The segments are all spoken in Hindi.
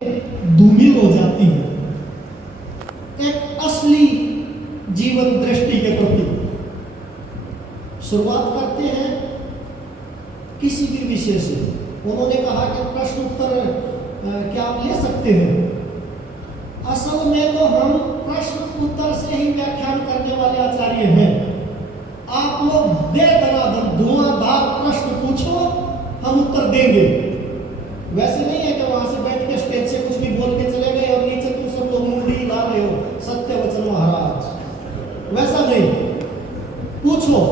धूमिल हो जाती है एक असली जीवन दृष्टि के प्रति। शुरुआत करते हैं किसी भी विषय से। उन्होंने कहा कि प्रश्न उत्तर क्या आप ले सकते हैं। असल में तो हम प्रश्न उत्तर से ही व्याख्यान करने वाले आचार्य हैं। आप लोग बेदनादन धुआंधार प्रश्न पूछो, हम उत्तर देंगे। वैसे नहीं है कि वहां से बैठ के स्टेज से कुछ भी बोल के चले गए और नीचे तुम सब लोग मुंडी ला रहे हो सत्य वचन महाराज। वैसा नहीं, पूछो,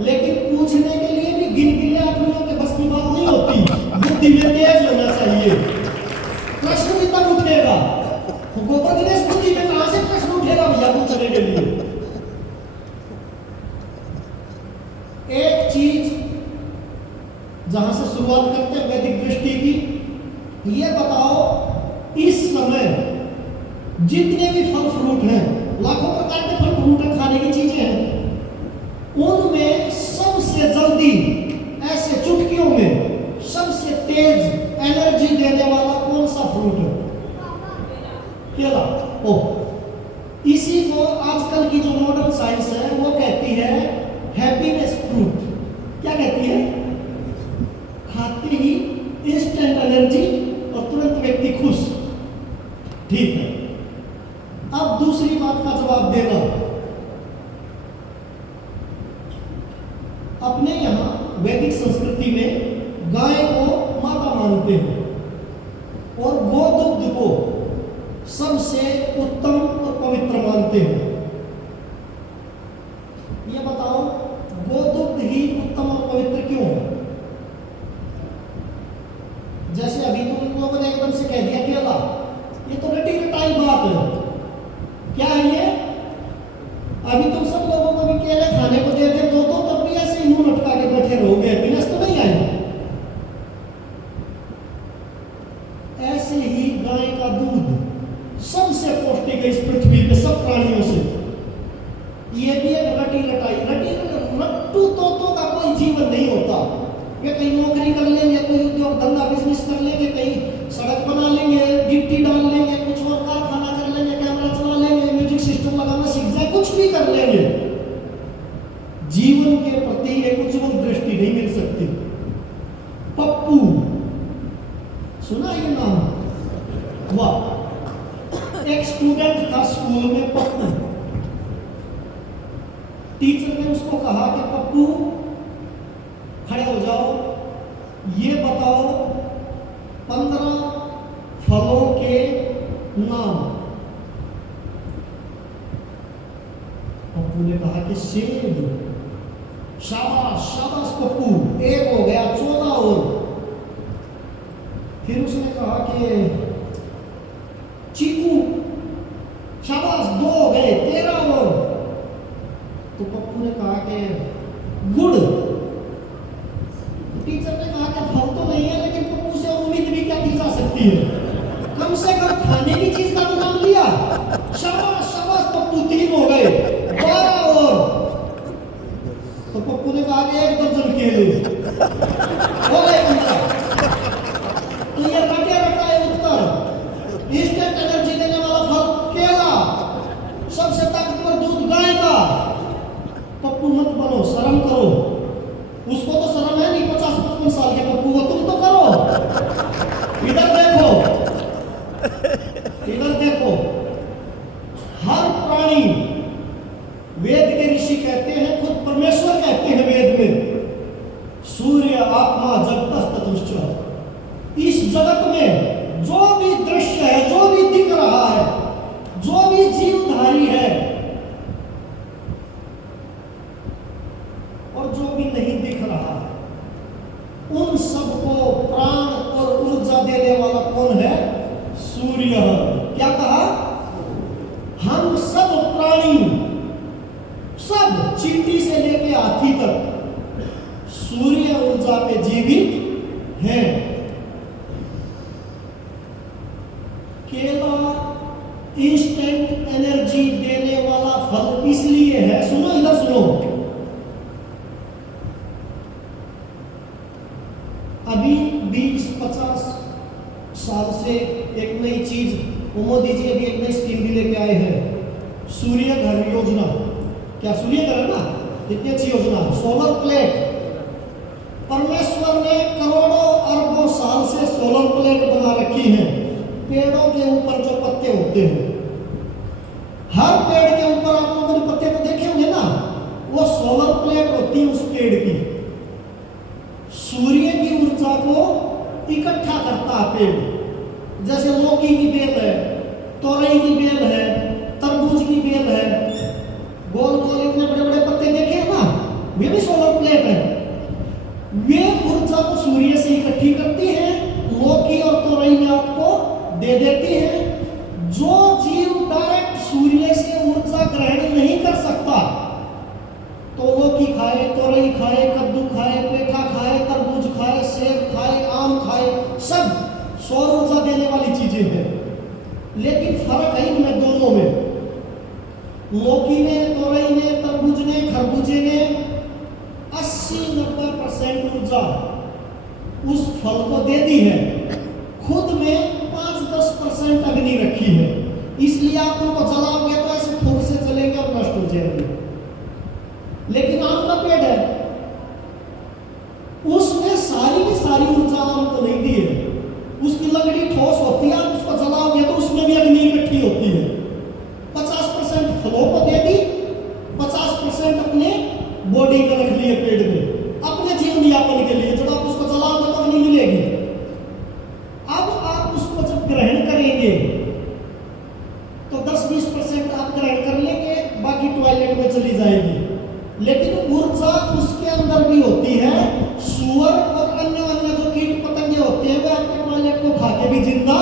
लेकिन पूछने के लिए भी गिनगिने आदमियों के बस की बात नहीं होती। बुद्धि में तेज होना चाहिए। प्रश्न भी तब उठेगा। गोबर गणेश बुद्धि में कहां से प्रश्न उठेगा भैया पूछने के लिए। एक चीज जहां से शुरुआत करते हैं वैदिक दृष्टि की, ये बताओ इस समय जितने भी फल फ्रूट हैं, लाखों प्रकार के फल फ्रूट हैं, खाने की चीजें हैं, उनमें सबसे जल्दी ऐसे चुटकियों में सबसे तेज एनर्जी देने वाला कौन सा फ्रूट है? केला। ओ, इसी को आजकल की जो मॉडर्न साइंस है वो कहती है हैप्पीनेस फ्रूट। क्या कहती है? खाते ही इंस्टेंट एनर्जी और तुरंत व्यक्ति खुश। ठीक है, अब दूसरी बात का जवाब देना। अपने यहां वैदिक संस्कृति में गाय को माता मानते हैं और गोदुग्ध को सबसे उत्तम और पवित्र मानते हैं। ये बताओ गोदुग्ध ही उत्तम और पवित्र क्यों है? जैसे अभी तुम लोगों ने एकदम से कह दिया केला, ये तो रटी रटाई बात है। क्या है ये? अभी तुम सब लोगों को भी केले खाने को दे दे दो तो तब भी ऐसे ही मुंह लटका के बैठे रहोगे, हैप्पीनेस तो नहीं आई। ऐसे ही गाय का दूध सबसे पौष्टिक है इस पृथ्वी पे सब प्राणियों से। ये भी एक रटी रट्टू तोतों का कोई जीवन नहीं होता। वे कहीं नौकरी कर लेंगे, कोई उद्योग धंधा बिजनेस कर लेंगे, कहीं सड़क बना लेंगे, गिट्टी डाल लेंगे, कुछ और कारखाना कर लेंगे, कैमरा चला लेंगे, म्यूजिक सिस्टम लगाना सीख जाए, कुछ भी कर लेंगे। जीवन के प्रति एक उज्जवल दृष्टि नहीं मिल सकती। पप्पू, सुना ये नाम? वाह, एक स्टूडेंट था स्कूल में पप्पू। टीचर ने उसको कहा कि पप्पू खड़े हो जाओ, ये बताओ 15 फलों के नाम। पप्पू ने कहा कि सेब। शाबाश शाबाश पप्पू, एक हो गया, 14 और। फिर उसने कहा कि चीकू। शाबाश, 2 हो गए, 13 और। तो पप्पू ने कहा कि गुड़। टीचर ने कहा कि फल तो नहीं है, लेकिन पप्पू से उम्मीद भी क्या की जा सकती है? कम से कम खाने की चीज का तो नाम लिया। शाबाश शाबाश पप्पू, 3 हो गए, 12 और। तो पप्पू ने कहा कि 1 दर्जन केले हो गए 15। तो ये रटे रटाए उत्तर। इंस्टेंट एनर्जी देने वाला फल केला, सबसे ताकतवर दूध गाय का। पप्पू मत बनो, शर्म करो। उसको तो शर्म है नहीं, 50-55 साल के पप्पू को, तुम तो करो। इधर देखो, इधर देखो। हर प्राणी, वेद के ऋषि कहते हैं, खुद परमेश्वर कहते हैं वेद में, सूर्य आत्मा जगतस्तुश्च। इस जगत में जो भी दृश्य है, जो भी दिख रहा है, जो भी जीवधारी है और जो भी नहीं दिख रहा है, उन सबको प्राण और ऊर्जा देने वाला कौन है? सूर्य। क्या कहा? हम सब प्राणी, सब चींटी से लेके हाथी तक सूर्य ऊर्जा पे जीवित हैं। केला इंस्टेंट एनर्जी देने वाला फल इसलिए है, सुनो इधर सुनो। अभी 20-50 साल से एक नई तो मोदी जी अभी एक नई स्कीम भी लेके आए हैं, सूर्य घर योजना। क्या सूर्य घर है ना, कितनी अच्छी योजना, सोलर प्लेट। परमेश्वर ने करोड़ों अरबों साल से सोलर प्लेट बना रखी है। पेड़ों के ऊपर जो पत्ते होते हैं, हर पेड़ के ऊपर आप लोगों ने पत्ते तो देखे होंगे ना, वो सोलर प्लेट होती है उस पेड़ की। सूर्य की ऊर्जा को इकट्ठा करता है पेड़। जैसे लौकी की बेल है, तोरई की बेल है, तरबूज की बेल है, गोल गोल इतने बड़े बड़े पत्ते देखे हैं ना, वे भी सोलर प्लेट है। वे ऊर्जा को सूर्य से इकट्ठी करती है, लौकी और तोरई में आपको दे देती है। जो जीव डायरेक्ट सूर्य से ऊर्जा ग्रहण नहीं कर सकता, तो लौकी खाए, तोरई खाए, कद्दू खाए, पेठा खाए, तरबूज खाए, सेब खाए, आम खाए, सब सौर ऊर्जा देने वाली चीजें हैं। लेकिन फर्क है इनमें दोनों में। लौकी ने, तोरई ने, तरबूज ने, खरबूजे ने 80-90% ऊर्जा उस फल को दे दी है, खुद में 5-10% अग्नि रखी है। इसलिए आप उनको जलाओगे तो ऐसे फूक से चलेंगे और नष्ट हो जाएंगे। लेकिन आम का पेड़ है, उसने सारी की सारी ऊर्जा आम को नहीं दी है। उसकी लकड़ी ठोस होती है, आप उसको जलाओगे तो उसमें भी अग्नि इकट्ठी होती है। 50% फलों को दे दी, 50% अपने बॉडी में रख लिए पेड़ में, अपने जीवन यापन के लिए। जब आप उसको जलाओगे तो अग्नि मिलेगी। अब आप उसको जब ग्रहण करेंगे तो 10-20% आप ग्रहण कर लेंगे, बाकी टॉयलेट में चली जाएगी। लेकिन ऊर्जा उसके अंदर भी होती है। सूअर और अन्य अन्य जो कीट पतंगे होते हैं, वे आपके टॉयलेट को खा के भी जिंदा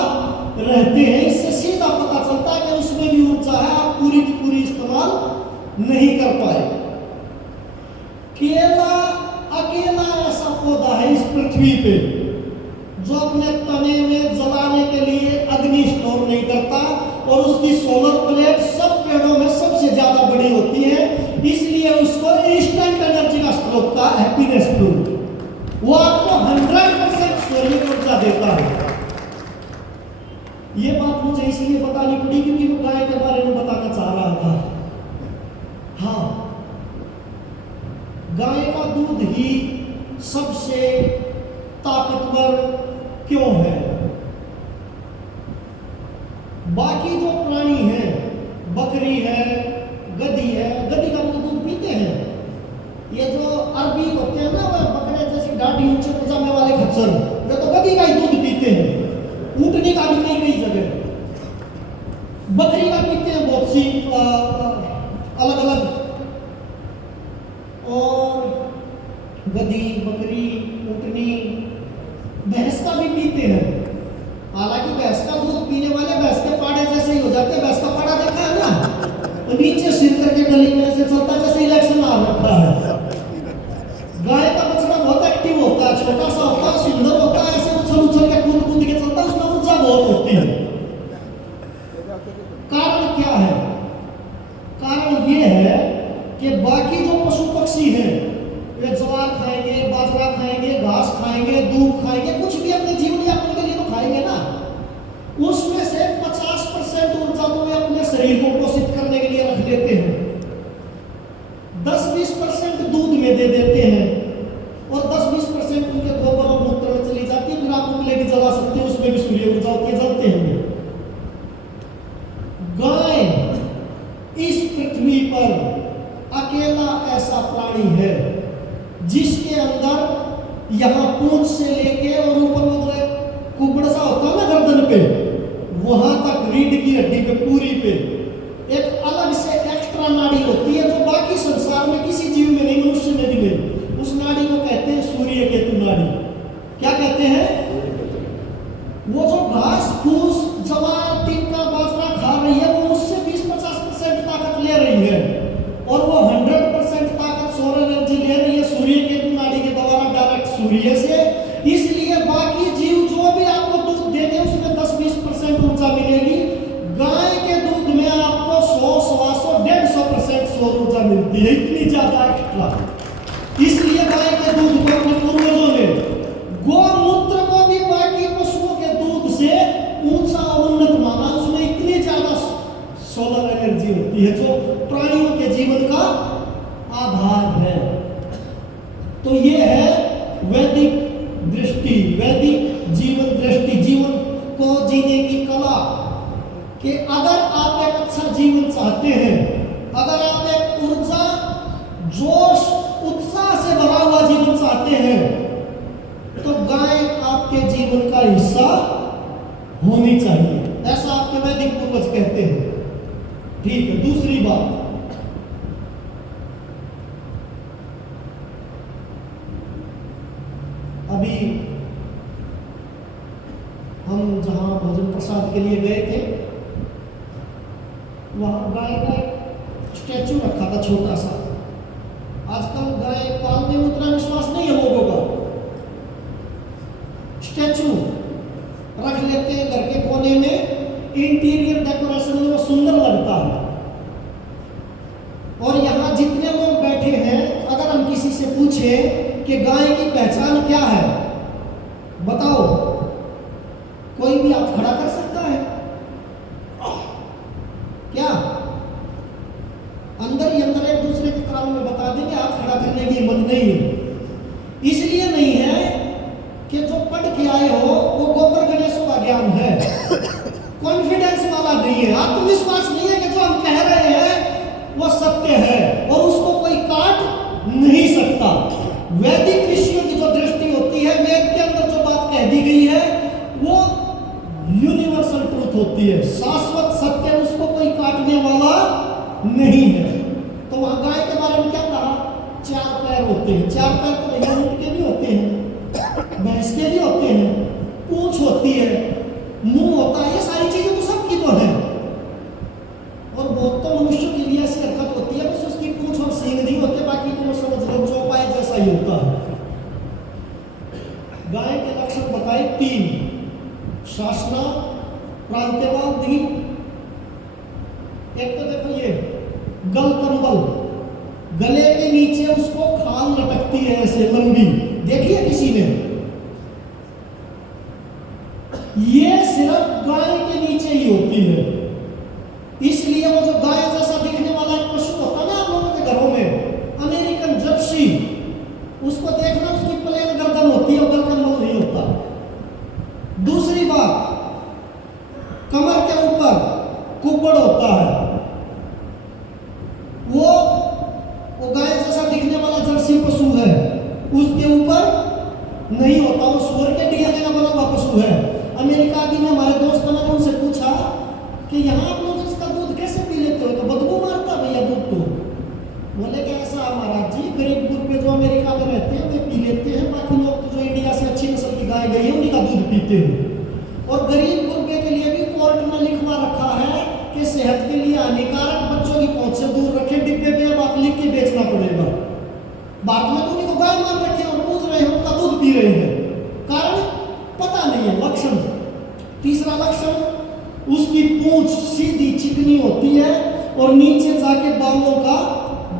रहते हैं। इससे सीधा पता चलता है कि उसमें भी ऊर्जा है, आप पूरी की पूरी इस्तेमाल नहीं कर पाए। केला अकेला ऐसा पौधा है इस पृथ्वी पे जो अपने तने में जलाने के लिए अग्नि स्टोर नहीं करता, और उसकी सोलर प्लेट सब पेड़ों में सबसे ज्यादा बड़ी होती है। इसलिए उसको इंस्टेंट एनर्जी का स्रोत का हैप्पीनेस फ्रूट, वो आपको 100% सूर्य ऊर्जा देता है। ये बात मुझे इसलिए बतानी पड़ी क्योंकि मैं गाय के बारे में बताना चाह रहा था। हाँ, गाय का दूध ही सबसे ताकतवर क्यों है? बाकी जो प्राणी हैं, बकरी है, गधी है, गधी का भी दूध पीते हैं। ये जो अरबी होते हैं ना, वह बकरे जैसी दाढ़ी ऊंचे पजामे वाले खच्चर, वे तो गधी का ही दूध पीते हैं। ऊँटनी का भी कई कई जगह, बकरी का पीते हैं बहुत सी अलग अलग, और गधी, बकरी, ऊँटनी, भैंस का भी पीते हैं। हालांकि भैंस का दूध पीने वाले भैंस के पाड़े जैसे ही हो जाते हैं। भैंस का पाड़ा देखा है ना, तो नीचे सिर करके गली में ऐसे चलता जैसे इलेक्शन आ रखा है। गाय का बछड़ा बहुत एक्टिव होता है, छोटा सा होता है, सुंदर होता है, ऐसे उछल उछल के कूद कूद के चलता है, उसमें ऊर्जा बहुत होती है। कारण क्या है? कारण ये है कि बाकी जो पशु पक्षी हैं, वे ज्वार खाएंगे, बाजरा खाएंगे, घास खाएंगे, दूध खाएंगे, कुछ भी अपने जीवन यापन के लिए तो खाएंगे ना। उसमें से 50% ऊर्जा तो वे अपने शरीर को पोषित करने के लिए रख लेते हैं, 10-20% दूध में दे देते हैं, और 10-20% उनके गोबर और मूत्र में चली जाती है। फिर आप उपले भी जला सकते हैं, उसमें भी सूर्य ऊर्जा होती जलते हैं। गाय इस पृथ्वी पर अकेला ऐसा प्राणी है जिसके अंदर यहाँ पूंछ से लेके और ऊपर वो जो कुबड़ सा होता है ना गर्दन पे, वहां तक रीढ़ की हड्डी पे पूरी पे एक अलग से एक्स्ट्रा नाड़ी होती है जो बाकी संसार में किसी जीव में नहीं, मनुष्य में भी नहीं। उस नाड़ी को कहते हैं सूर्य केतु नाड़ी। क्या कहते हैं? वो जो घास फूस, जवार, तिनका, बाजरा खा रही है, वो उससे 20-50% ताकत ले रही है, और वो 100% ताकत सौर एनर्जी ले रही है सूर्य केतु नाड़ी के द्वारा, डायरेक्ट सूर्य से। इसलिए बाकी जीव जो भी आपको दूध देंगे उसमें 10-20% ऊर्जा मिलेगी। गाय के दूध में आपको 100-150-150% सौर ऊर्जा मिलती है, इतनी ज्यादा एक्स्ट्रा। इसलिए गाय के दूध को अपने पूर्वजों ने गौमूत्र को भी बाकी पशुओं के दूध से ऊंचा उन्नत माना, उसमें होती है, जो प्राणियों के जीवन का आधार है। तो ये है वैदिक दृष्टि, वैदिक जीवन दृष्टि, जीवन को जीने की कला। कि अगर आप एक अच्छा जीवन चाहते हैं, अगर आप एक ऊर्जा, जोश, उत्साह से भरा हुआ जीवन चाहते हैं, तो गाय आपके जीवन का हिस्सा होनी चाहिए, ऐसा आपके वैदिक पूर्वज कहते हैं। ठीक है, दूसरी बात, अभी हम जहां भोजन प्रसाद के लिए गए थे, वहां गाय का एक स्टैचू रखा था छोटा सा। आजकल गाय पालने में उतना विश्वास नहीं है लोगों का, स्टैचू रख लेते हैं घर के कोने में, इंटीरियर डेकोरेशन में वो सुंदर लगता है। और यहाँ जितने लोग बैठे हैं, अगर हम किसी से पूछें कि गाय की पहचान क्या है, बताओ, कोई भी आप खड़ा कर सकता है क्या? अंदर ही अंदर एक दूसरे के कान में बता देंगे, हाथ खड़ा करने की हिम्मत नहीं है। इसलिए नहीं है कि जो पढ़ के आए हो वो गोबर गणेशों का ज्ञान है, कॉन्फिडेंस वाला नहीं है, आत्मविश्वास नहीं है कि जो हम कह रहे हैं वो सत्य है और उसको कोई काट नहीं सकता। वैदिक ऋषियों की जो दृष्टि होती है, वेद के अंदर जो बात कह दी गई है वो यूनिवर्सल ट्रूथ होती है, शाश्वत सत्य, उसको कोई काटने वाला नहीं है। तो वहां गाय के बारे में क्या कहा? 4 पैर होते हैं। 4 पैर तो भैया ऊंट के भी होते हैं, भैंस के भी होते हैं, पूंछ होती है, मुंह होता है, ये सारी चीजें तो सबकी तो है। और बहुत तो मनुष्य की भी ऐसी हरकत होती है, बस उसकी पूंछ और सींग नहीं होते, बाकी तो समझ लो चौपाई जैसा ही होता है। गाय के लक्षण बताए 3, शासना, प्रांत्यवादी। एक तो देखो ये गल कंबल, गले के नीचे उसको खाल लटकती है ऐसे लंबी, देखिए किसी ने? ये सिर्फ गाय के नीचे ही होती है। इसलिए वो जो गाय जैसा दिखने वाला एक पशु होता है ना आप लोगों के घरों में, अमेरिकन जर्सी, उसको देखना, उसकी प्लेन गर्दन होती है, गल कंबल नहीं होता। दूसरी बात, कमर के ऊपर कुबड़ होता है, वो गाय जैसा दिखने वाला जर्सी पशु है, उसके ऊपर नहीं होता, वो सूअर के डीएनए का बना हुआ पशु है। अमेरिका आदि में हमारे दोस्त ने उनसे पूछा कि यहाँ आप लोग इसका दूध कैसे पी लेते हो, तो बदबू मारता भैया दूध तो। बोले कि ऐसा महाराज जी, गरीब गुरबे जो अमेरिका में रहते हैं वे पी लेते हैं, बाकी लोग तो जो इंडिया से अच्छी नस्ल की गाय गई है उन्हीं का दूध पीते हैं। और गरीब गुरबे के लिए भी कोर्ट में लिखवा रखा है कि सेहत के लिए हानिकारक, बच्चों की पहुंच से दूर रखें, डिब्बे पे बात लिख के बेचना पड़ेगा। बाद में तो उन्हीं को गाय मान रखे और पूछ रहे हैं, उनका दूध पी रहे हैं, कारण पता नहीं है। लक्षण, तीसरा लक्षण, उसकी पूंछ सीधी चिकनी होती है और नीचे जाके बालों का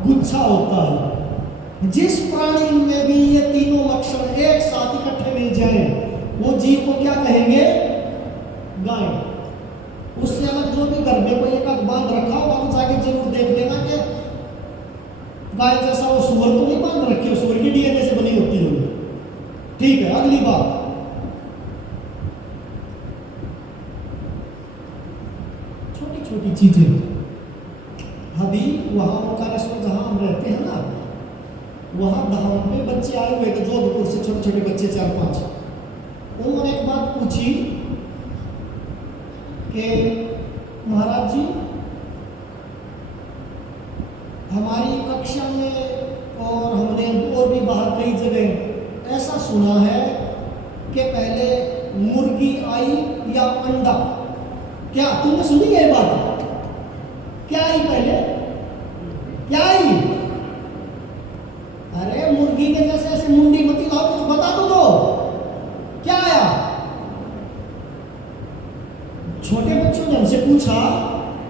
गुच्छा होता है। जिस प्राणी में भी ये तीनों लक्षण एक साथ इकट्ठे मिल जाए, वो जीव को क्या कहेंगे? गाय। उससे अलग जो भी घर में कोई एक आध बांध रखा होगा तो जाके जरूर देख लेना कि गाय जैसा वो सूअर तो नहीं बांध रखी, सूअर की डीएनए से बनी होती है। ठीक है, अगली बात, छोटी छोटी चीजें। अभी वहां ओंकारेश्वर जहां हम रहते हैं ना, वहां धाम पे बच्चे आए हुए थे जोधपुर से, छोटे छोटे बच्चे 4-5। उन्होंने एक बात पूछी कि महाराज जी, हमारी कक्षा में और हमने और भी बाहर कई जगह ऐसा सुना है कि पहले मुर्गी आई या अंडा। क्या तुमने सुनी है ये बात? क्या आई पहले? क्या आई? अरे मुर्गी के जैसे ऐसे मुंडी मती लाओ, कुछ बता दो। क्या आया? छोटे बच्चों ने हमसे पूछा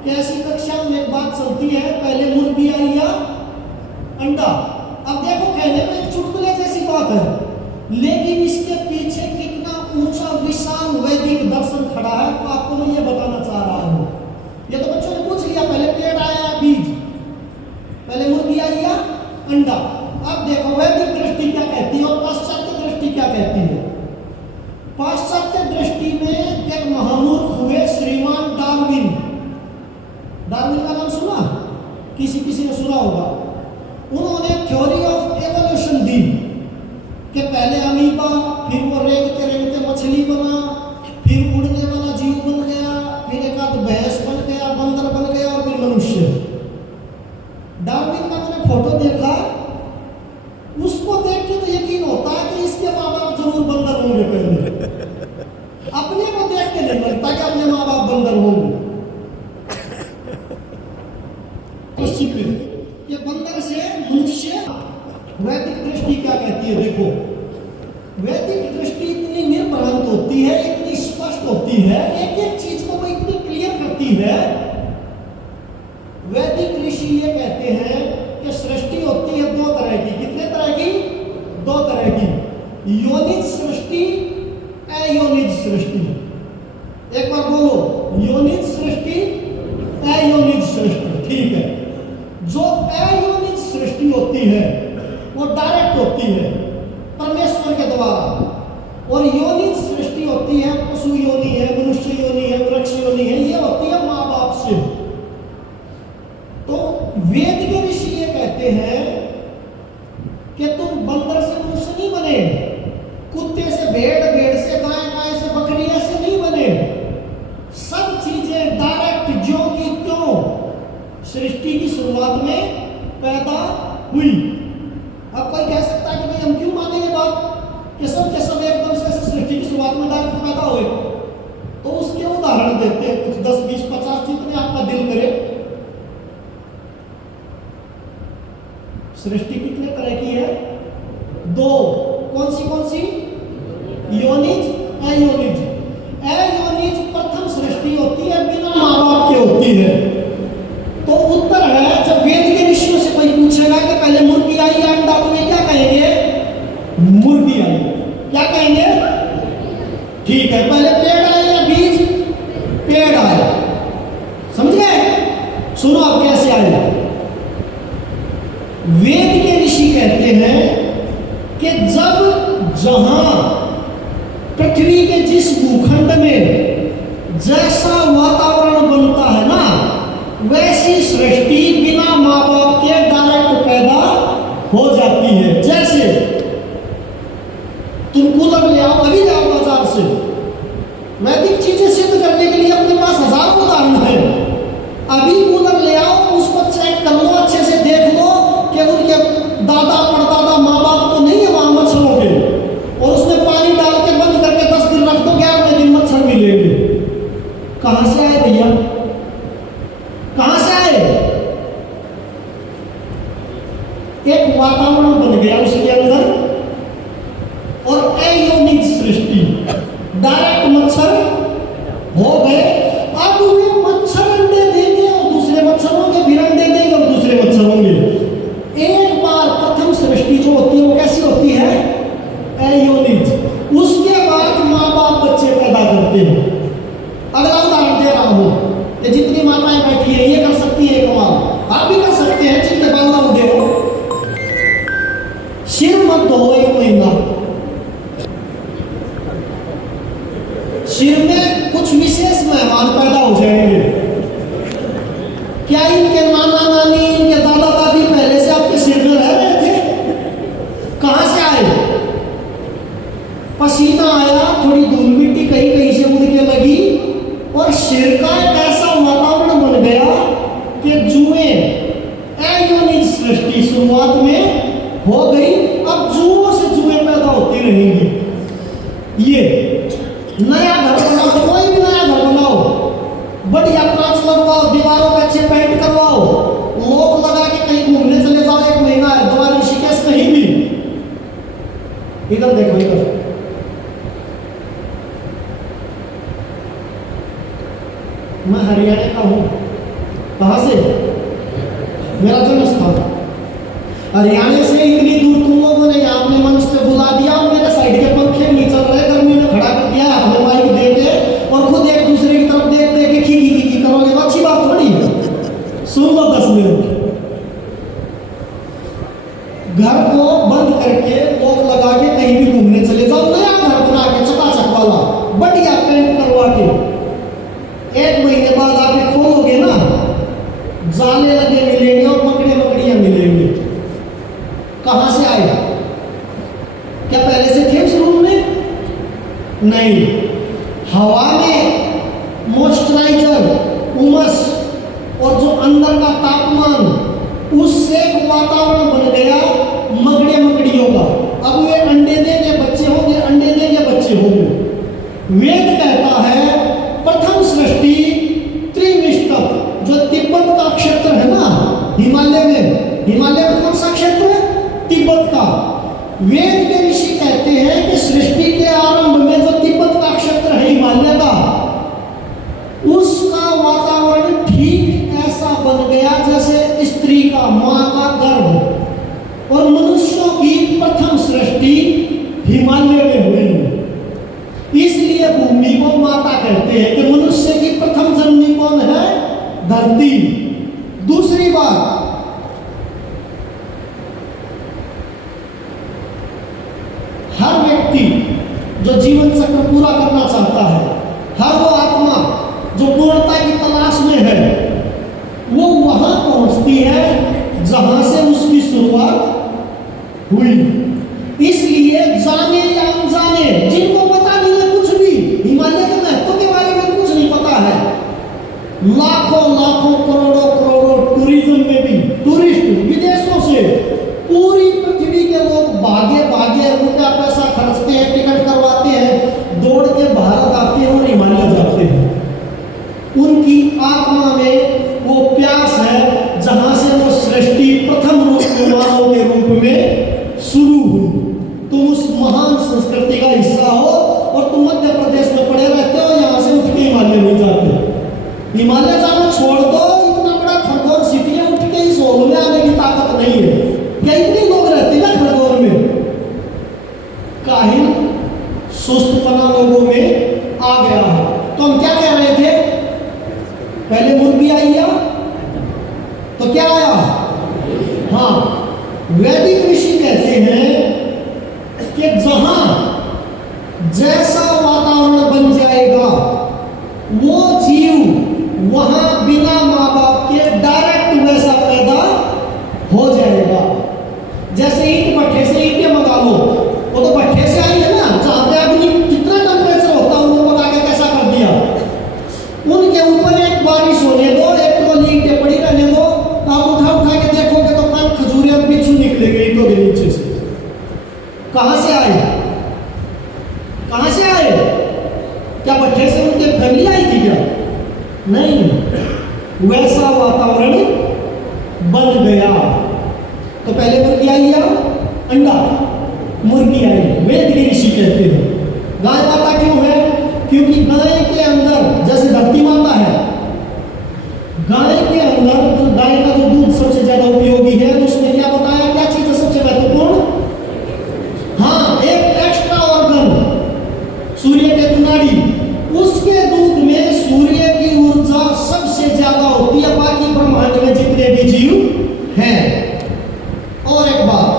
कि ऐसी कक्षा में एक बात चलती है, पहले मुर्गी आई या अंडा। अब देखो, कहने में एक चुटकुले जैसी बात है, लेकिन इसके पीछे कितना ऊंचा विशाल वैदिक दर्शन खड़ा है, तो आपको मैं ये बताना चाह रहा हूं। ये तो बच्चों ने पूछ लिया, पहले पेड़ आया, सृष्टि है, वैदिक ऋषि ये कहते हैं कि सृष्टि होती है दो तरह की। कितने तरह की? दो तरह की, योनिज सृष्टि, अयोनिज सृष्टि। एक बार बोलो, योनिज सृष्टि, अयोनिज सृष्टि। ठीक है, जो अयोनिज सृष्टि होती है वो डायरेक्ट होती है परमेश्वर के द्वारा, और योनिज सृष्टि होती है, पशु योनि है, मनुष्य योनि है, वृक्ष योनि है, ये होती है माँ बाप से। तो वेद के ऋषि ये कहते हैं कि तुम बंदर से मनुष्य नहीं बने, कुत्ते से भेड़, भेड़ से गाय, गाय से बकरी, ऐसे नहीं बने। सब चीजें डायरेक्ट ज्यों की त्यों सृष्टि की शुरुआत में पैदा हुई। अब कोई कह सकता है कि भाई हम क्यों माने ये बात कि सब के सब एकदम से सृष्टि की शुरुआत में डायरेक्ट पैदा हुए? तो उसके उदाहरण देते हैं कुछ 10, 20, 50, जितने आपका दिल करे। सृष्टि कितने तरह की है? दो। कौन सी? योनिज, अयोनिज। अयोनिज प्रथम सृष्टि होती है, बिना माँ बाप के होती है। तो उत्तर है, जब वेद के ऋषियों से कोई पूछेगा कि पहले मुर्गी आई या अंडा, तो वे क्या कहेंगे? मुर्गी आई। क्या कहेंगे? ठीक है, पहले पेड़ आए या बीज? पेड़ आए। समझ गए? सुनो अब कैसे आए। वेद के ऋषि कहते हैं कि जब जहां पृथ्वी के जिस भूखंड में जैसा वातावरण बनता है ना, वैसी सृष्टि बिना माँ बाप के डायरेक्ट पैदा हो जाती है। जैसे तुम कूलर ले आओ, अभी जाओ बाजार से, वैदिक चीजें सिद्ध करने के लिए अपने पास हजारों उदाहरण है। अभी कूलर ले आओ, उसको चेक कर लो, अच्छे से देख लो कि उनके दादा परदादा माँ बाप तो नहीं है वहां मच्छरों के, और उसमें पानी डाल के बंद करके 10 दिन रख दो, 11वें दिन मच्छर मिलेंगे। कहां से आए भैया? कहां से आए? एक वातावरण बन गया उसके अंदर, और अयोनिज सृष्टि, डायरेक्ट मच्छर हो गए। अब वे मच्छर अंडे देंगे और दूसरे मच्छर होंगे, फिर अंडे देंगे और दूसरे मच्छर होंगे। एक बार प्रथम सृष्टि जो होती है वो कैसी होती है? अयोनिज। उसके बाद माँ बाप बच्चे पैदा करते हैं। अगला उदाहरण दे रहा हूं, ये जितनी माताएं बैठी है ये कर सकती है कमाल, आप भी कर सकते हैं जिनके बाल ना उगे हो। सिर मत धो 1 महीना, सिर में कुछ विशेष मेहमान पैदा हो जाएंगे। क्या इनके नाना नानी, इनके दादा दादी पहले से आपके सिर में रह रहे थे? कहां से आए? पसीना आया, थोड़ी धूल मिट्टी कहीं कहीं से उड़ के लगी, और सिर का एक ऐसा वातावरण बन गया कि जुएं, अयोनिज सृष्टि शुरुआत में हो गई। अब जुओं से जुएं पैदा होती रहेंगी। ये नया घर बनाओ, कोई भी नया घर बनाओ, बढ़िया कांच लगवाओ, दीवारों पे अच्छे पेंट करवाओ, लोग लगा के कहीं घूमने चले जाओ, 1 महीना है दोबारा ऋषिकेश कहीं भी। इधर देखो, इधर मैं हरियाणा का हूँ। कहाँ से? मेरा जन्म स्थान हरियाणा से। इतनी दूर तुम लोगों ने यहाँ अपने मंच पे बुला दिया, मेरे साइड के पंखे नहीं चल रहे, गर्मी में खड़ा कर दिया, हाथ में माइक दे के, और खुद एक दूसरे की तरफ देख देख के खी करोगे, तो अच्छी बात थोड़ी है। सुन लो 10 मिनट। घर को बंद करके लोग लगा के कहीं भी घूमने चले जाओ, नया घर बना के चकाचक वाला, बढ़िया पेंट करवा के, 1 महीने बाद आप खोलोगे ना, जाले लगे मिलेंगे और मकड़े मकड़ियां मिलेंगे। कहां से आए? क्या पहले से थे उस रूम में? नहीं। हवा में मॉइस्चराइजर, उमस और जो अंदर का तापमान, उससे एक वातावरण बन गया मकड़े मकड़ियों का। अब वे अंडे देंगे बच्चे होंगे, अंडे देंगे बच्चे होंगे। वेद कहता है प्रथम सृष्टि त्रिविष्टप, जो तिब्बत का क्षेत्र है ना, हिमालय में कौन सा क्षेत्र है? तिब्बत का। वेद के ऋषि कहते हैं कि सृष्टि के आरंभ में जो तिब्बत का क्षेत्र है हिमालय का, उसका वातावरण बन गया जैसे स्त्री का, मां का गर्भ। और मनुष्यों की प्रथम सृष्टि हिमालय में हुई। इसलिए भूमि को माता कहते हैं कि मनुष्य की प्रथम जन्मी कौन है? धरती। दूसरी बात, हर व्यक्ति जो जीवन चक्र पूरा करना चाहता है, हर वो आत्मा जो पूर्णता की तलाश में है, वो वहां पहुंचती है जहां से उसकी शुरुआत हुई। इसलिए जाने या अनजाने, जिनको पता नहीं है कुछ भी, हिमालय के महत्व के बारे में कुछ नहीं पता है, लाखों लाखों करोड़ों करोड़ों टूरिज्म में भी टूरिस्ट विदेशों से पूरी पृथ्वी के लोग भागे भागे रुपया पैसा खर्चते हैं, टिकट करवाते हैं, दौड़ के भारत आते हैं और हिमालय जाते हैं। उनकी आत्मा में वो प्यास है जहां से वो सृष्टि प्रथम रूप में मानव के रूप में शुरू हुई। तुम उस महान संस्कृति का हिस्सा हो और तुम मध्य प्रदेश में पड़े रहते हो, यहां से उठ के हिमालय नहीं जाते। हिमालय जाना छोड़ दो, इतना बड़ा खरगोन सिटी है, उठ के इस होल में आने की ताकत नहीं है। क्या इतने लोग रहते हैं खरगोन में? काहिल सुस्तपना लोगों में आ गया है। तो हम क्या कह रहे थे? पहले मुर्गी आई या तो क्या आया? हाँ, वैदिक ऋषि कहते हैं कि जहां जैसा वातावरण बन जाएगा वो जीव वहां बिना माँ बाप के डायरेक्ट वैसा पैदा हो जाएगा। जैसे ईंट भट्ठे से ईंटें मंगा लो, वो तो भट्ठे से आई है ना, जहां पे अग्नि जितना टेम्परेचर होता है उनको पका के कैसा कर दिया। उनके ऊपर एक बारिश होने दो, एक ट्रॉली ईंटें पड़ी रहने दो, तो आप उठा उठा के देखोगे तो कान खजूरे और बिच्छू निकलेंगे ईंटों के नीचे से। कहां से आए? कहां से आए? क्या भट्ठे से उनके फैमिली आई थी क्या? नहीं, वैसा वातावरण बन गया। तो पहले मुर्गी आई या अंडा? मुर्गी आई। वेद के ऋषि कहते हैं गाय माता क्यों है? क्योंकि गाय के अंदर जैसे धरती माता है, गाय के अंदर गाय का जो दूध सबसे ज्यादा उपयोगी है, उसमें क्या बताया, क्या चीज है सबसे महत्वपूर्ण? हाँ, एक एक्स्ट्रा ऑर्गन, सूर्य के नाड़ी, उसके दूध में सूर्य की ऊर्जा सबसे ज्यादा होती है बाकी ब्रह्मांड में जितने भी जीव हैं। और एक बात,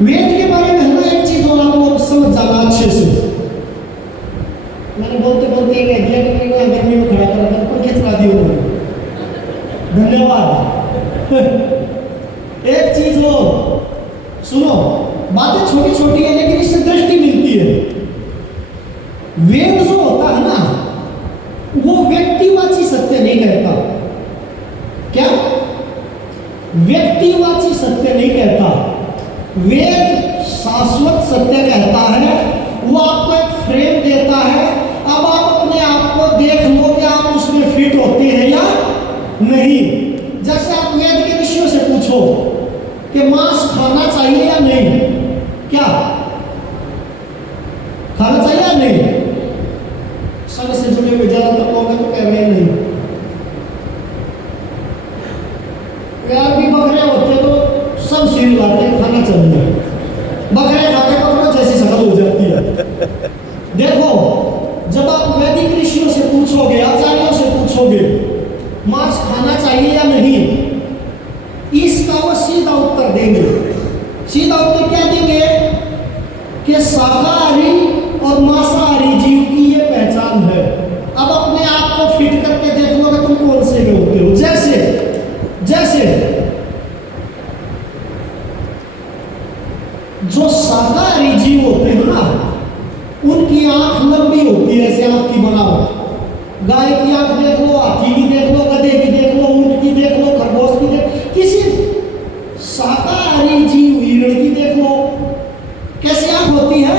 वेद के बारे में हमें एक चीज और आप लोग समझ जाना अच्छे से। मैंने बोलते बोलते कह दिया कि मैं गर्मी में खड़ा कर पंखे चला दिए उन्होंने। धन्यवाद। एक चीज और सुनो, बातें छोटी छोटी है लेकिन इससे दृष्टि मिलती है। वेद जो होता है ना, वो व्यक्तिवाची सत्य नहीं कहता। क्या? व्यक्तिवाची सत्य नहीं कहता। वेद शाश्वत सत्य कहता है। वो आपको एक फ्रेम देता है, अब आप अपने आप को देख लो कि आप उसमें फिट होते हैं या नहीं। जैसे आप वेद के ऋषियों से पूछो कि मांस खाना चाहिए या नहीं, क्या खाना चाहिए या नहीं? संघ से जुड़े हुए ज्यादातर लोग तो कह रहे हैं नहीं। यार भी बकरे होते तो सब सील लाते हैं, खाना चाहिए। बकरे खाते पकड़ो जैसी शकल हो जाती है। देखो, जब आप वैदिक ऋषियों से पूछोगे, आचार्यों से पूछोगे मांस खाना चाहिए या नहीं, इसका वो सीधा उत्तर देंगे। सीधा उत्तर क्या देंगे? कि शाकाहारी और मांसाहारी जीव की ये पहचान है। अब अपने आप को फिट करके देख लो कि तुम कौन से में होते हो। जैसे जो शाकाहारी जीव होते हैं ना, उनकी आंख लंबी होती है, ऐसे आंख की बनावट। गाय की आंख देख लो, हाथी की देख लो, गधे की देख लो, ऊंट की देख लो, खरगोश की देख, किसी शाकाहारी जीव हिरण की देख लो, कैसी आंख होती है?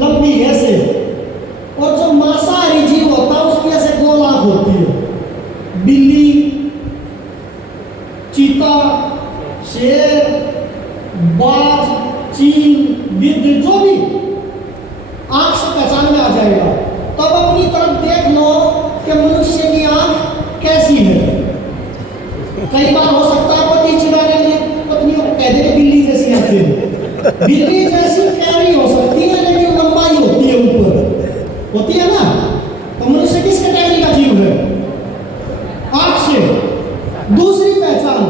लंबी ऐसे। और जो मांसाहारी जीव होता है उसकी ऐसे गोल आंख होती है। बिल्ली, चीता, शेर, बाज, चील, गिद्ध, जो भी आंख से पहचान में आ जाएगा। तब अपनी तरफ देख लो कि मनुष्य की आंख कैसी है। बिल्ली जैसी कैरी हो सकती है लेकिन लंबाई होती है ऊपर, होती है ना। तो मनुष्य किस कैटेगरी का जीव है? आंख से। दूसरी पहचान,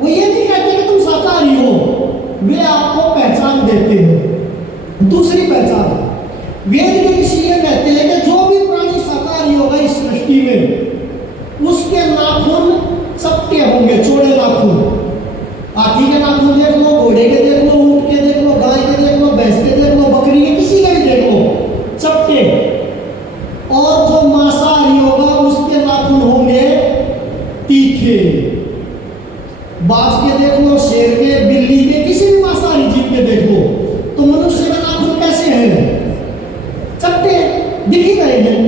वो ये नहीं कहते कि तुम शाकाहारी हो, वे आपको पहचान देते हैं। दूसरी पहचान, वेद में इसलिए कहते हैं कि जो भी प्राणी शाकाहारी होगा इस सृष्टि में, उसके नाखून चपटे होंगे, चौड़े नाखून। हाथी के नाखून देख लो, घोड़े के देख लो, ऊंट के देख लो, गाय के देख लो, भैंस के देख लो, बकरी के, किसी के भी देख लो, चपटे। और जो मांसाहारी होगा उसके नाखून होंगे तीखे। बाज के देख लो, शेर के, बिल्ली के, किसी भी मांसाहारी जीव के देख लो, तो मनुष्य के नाखून कैसे हैं? चपटे, दिख ही रहे हैं।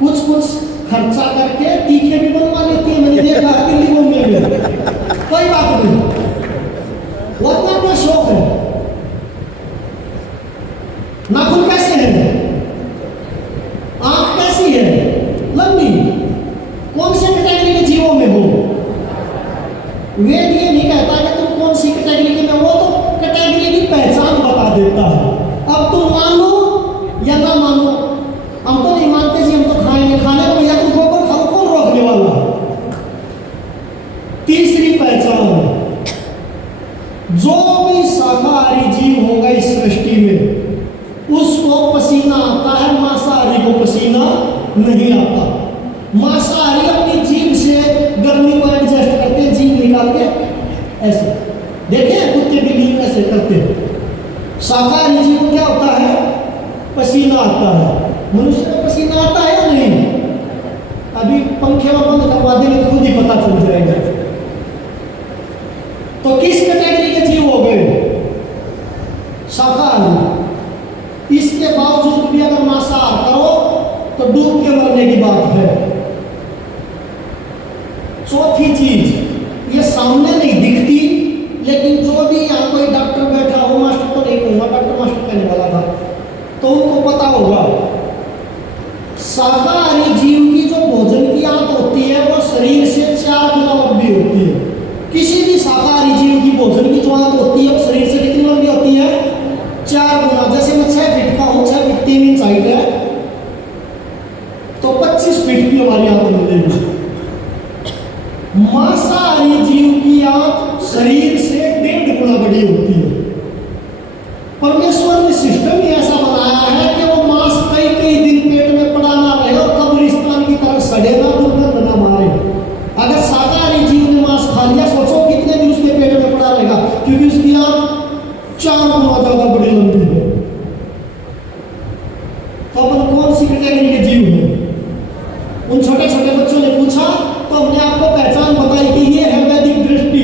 कुछ कुछ खर्चा करके तीखे भी बनवा लेती है, मैंने देखा दिल्ली बॉम्बे में। कोई बात नहीं, वो अपना अपना शौक है। नाखून कैसे है? आंख कैसी है? लंबी। कौन से कैटेगरी के जीवों में हो? वेद ये नहीं कहता कि तुम कौन सी कैटेगरी के में, वो तो कैटेगरी की पहचान बता देता है। अब तुम मानो या ना मानो, हम तो नहीं मानते जी, हम तो खाएंगे, खाने को भैया तुम गोबर खाओ, कौन रोकने वाला? तीसरी पहचान, जो भी शाकाहारी जीव होगा इस सृष्टि में उसको पसीना आता है, मांसाहारी को पसीना नहीं आता। मांसाहारी अपनी जीभ से गर्मी को एडजस्ट करते हैं, जीभ निकाल के ऐसे, देखे कुत्ते बिल्ली ऐसे करते हैं। शाकाहारी जीव को क्या होता है? पसीना आता है। मनुष्य को पसीना आता है या नहीं? अभी पंखे में बंद करवा देंगे तो खुद ही पता चल जाएगा। तो किस कैटेगरी के जीव हो गए? शाकाहारी। इसके बावजूद भी अगर मांसाहार करो तो डूब के मरने की बात है। चौथी चीज, ये सामने नहीं दिखती, लेकिन जो भी यहाँ कोई डॉक्टर बैठा हो, मास्टर तो नहीं कहूँगा, डॉक्टर मास्टर कहने वाला था, तो उनको पता होगा शाकाहारी जीव की जो भोजन की आदत होती है वो शरीर से 4 गुना लंबी होती है। किसी भी शाकाहारी जीव की भोजन की जो आदत होती है वो शरीर से कितनी लंबी होती है? 4 गुना। जैसे मैं 6 फीट का हूँ, 6 फीट 3 इंच हाइट है, तो 25 फीट की हमारी आदत मिलेगी। मांसाहारी जीव की आंत शरीर से 1.5 गुना बड़ी होती है। परमेश्वर ने सिस्टम ही ऐसा बनाया है कि वो मांस कई कई दिन पेट में पड़ा ना रहे और कब्रिस्तान की तरह सड़े ना, दुर्गंध ना मारे। अगर शाकाहारी जीव ने मांस खा लिया, सोचो कितने दिन उसके पेट में पड़ा रहेगा, क्योंकि उसकी आंत 4 गुना ज्यादा बड़ी लंबी है। तो अपन कौन सी कैटेगरी के जीव हैं? उन छोटे छोटे बच्चों ने पूछा तो हमने आपको पहचान बताई कि ये है वैदिक दृष्टि।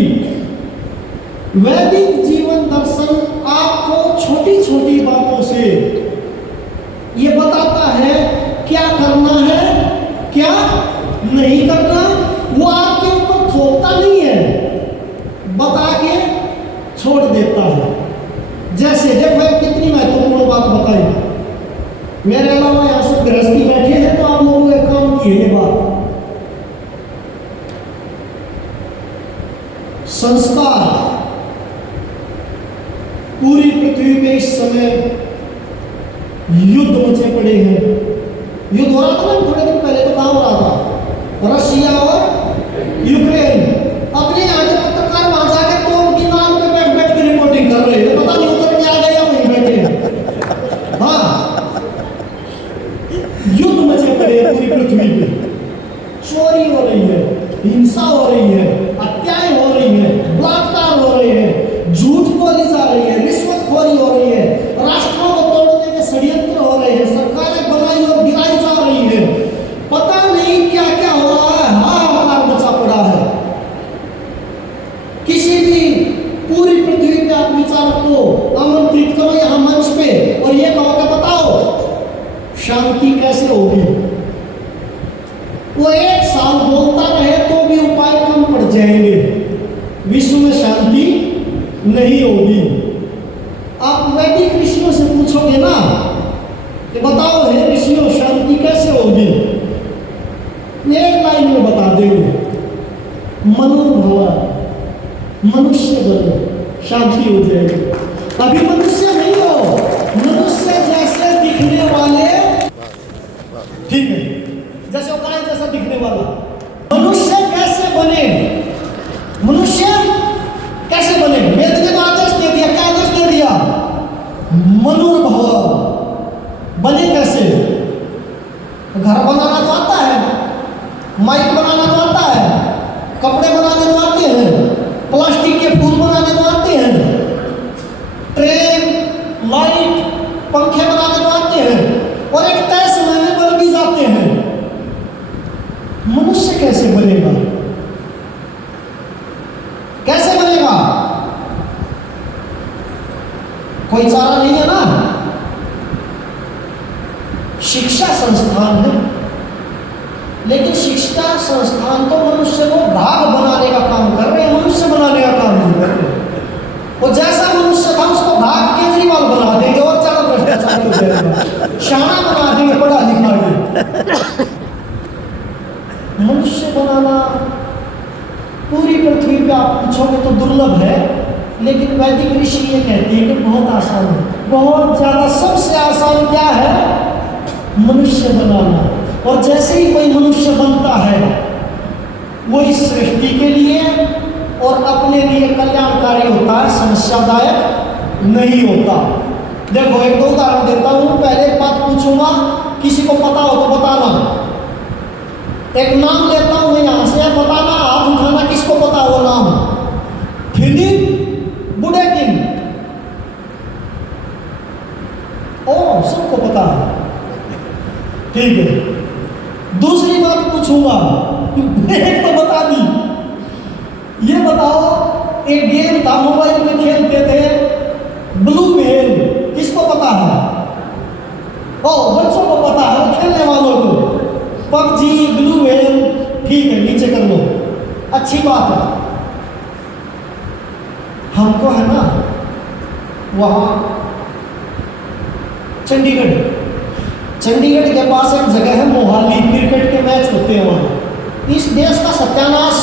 वैदिक जीवन दर्शन आपको छोटी छोटी बातों से ये बताता है क्या करना है, क्या नहीं करना। वो आपके ऊपर थोपता नहीं है, बता के छोड़ देता है। जैसे देखो कितनी महत्वपूर्ण बात बताई, मेरे अलावा यहाँ सब गृहस्थी बैठे हैं तो आप लोगों ने काम की है ये बात। संस्कार पूरी पृथ्वी पे इस समय युद्ध मचे पड़े हैं। युद्ध हो रहा था ना थोड़े दिन पहले, तो कहाँ हो रहा था? रशिया और यूक्रेन। अपने यहाँ के पत्रकार वहां जाके तो उनकी नाम पे बैठ बैठ के रिपोर्टिंग कर रहे हैं, पता नहीं उतर के आ गए या वहीं बैठे हैं। हाँ, युद्ध मचे पड़े हैं पूरी पृथ्वी पे। चोरी हो रही है, हिंसा हो रही है, हत्याएं हो रही है, बलात्कार हो रहे हैं, झूठ बोली जा रही है, रिश्वतखोरी हो रही है, राष्ट्रों को तोड़ने के षड्यंत्र हो रहे हैं, सरकारें बनाई और गिराई जा रही है, पता नहीं क्या क्या हो रहा है, हाहाकार मचा पड़ा है। किसी भी पूरी पृथ्वी पे आप विचारक को आमंत्रित करो यहाँ मंच पे और ये कहो कि बताओ शांति कैसे होगी। वो 1 साल बोलता रहे तो भी उपाय कम पड़ जाएंगे, विश्व में शांति नहीं होगी। आप वैदिक ऋषियों से पूछोगे ना कि बताओ हे ऋषियों शांति कैसे होगी, एक लाइन में बता देंगे, मनोभव, मनुष्य बनो, शांति हो जाएगी। अभी मनुष्य नहीं हो, मनुष्य जैसे दिखने वाले, ठीक है, जैसे होता है जैसा दिखने वाला। मनुष्य कैसे बने, मनुष्य कैसे बने? वेद ने तो आदेश दे दिया, क्या आदेश दे दिया? मनुर्भव। बने कैसे? घर बनाना तो आता है, माइक बनाना तो आता है, कपड़े बनाने तो आते हैं, प्लास्टिक के फूल बनाने तो आते हैं, ट्रेन, लाइट, पंखे बनाने तो आते हैं, और एक तय समय में बन भी जाते हैं। मनुष्य कैसे बनेगा? कैसे बनेगा? कोई चारा नहीं है ना। शिक्षा संस्थान है, लेकिन शिक्षा संस्थान तो मनुष्य को भाग बनाने का काम कर रहे हैं, मनुष्य बनाने का काम नहीं कर रहे। वो जैसा मनुष्य था उसको भाग केजरीवाल बना देंगे और ज्यादा भ्रष्टाचार हो जाएगा, शाना बना देंगे, पढ़ा लिखा के। मनुष्य बनाना पूरी पृथ्वी पे आप पूछोगे तो दुर्लभ है, लेकिन वैदिक ऋषि ये कहते हैं कि बहुत आसान है, बहुत ज्यादा। सबसे आसान क्या है? मनुष्य बनाना। और जैसे ही कोई मनुष्य बनता है वो इस सृष्टि के लिए और अपने लिए कल्याणकारी होता है, समस्यादायक नहीं होता। देखो एक दो उदाहरण देता हूं। पहले एक बात पूछूंगा, किसी को पता हो तो बताना। एक नाम लेता हूं मैं यहां से, बताना, हाथ उठाना किसको पता वो नाम। फिलिप बुडेकिन। ओ, सबको पता है, ठीक है। दूसरी बात पूछूंगा, एक तो बता दी। ये बताओ, एक गेम था मोबाइल में खेलते थे, ब्लू व्हेल, किसको पता है? ओ, बच्चों को पता है, खेलने वालों को। पबजी, ब्लू व्हेल, ठीक है, नीचे कर लो, अच्छी बात है। हमको है ना वहाँ चंडीगढ़ के पास एक जगह है मोहाली, क्रिकेट के मैच होते हैं वहाँ। इस देश का सत्यानाश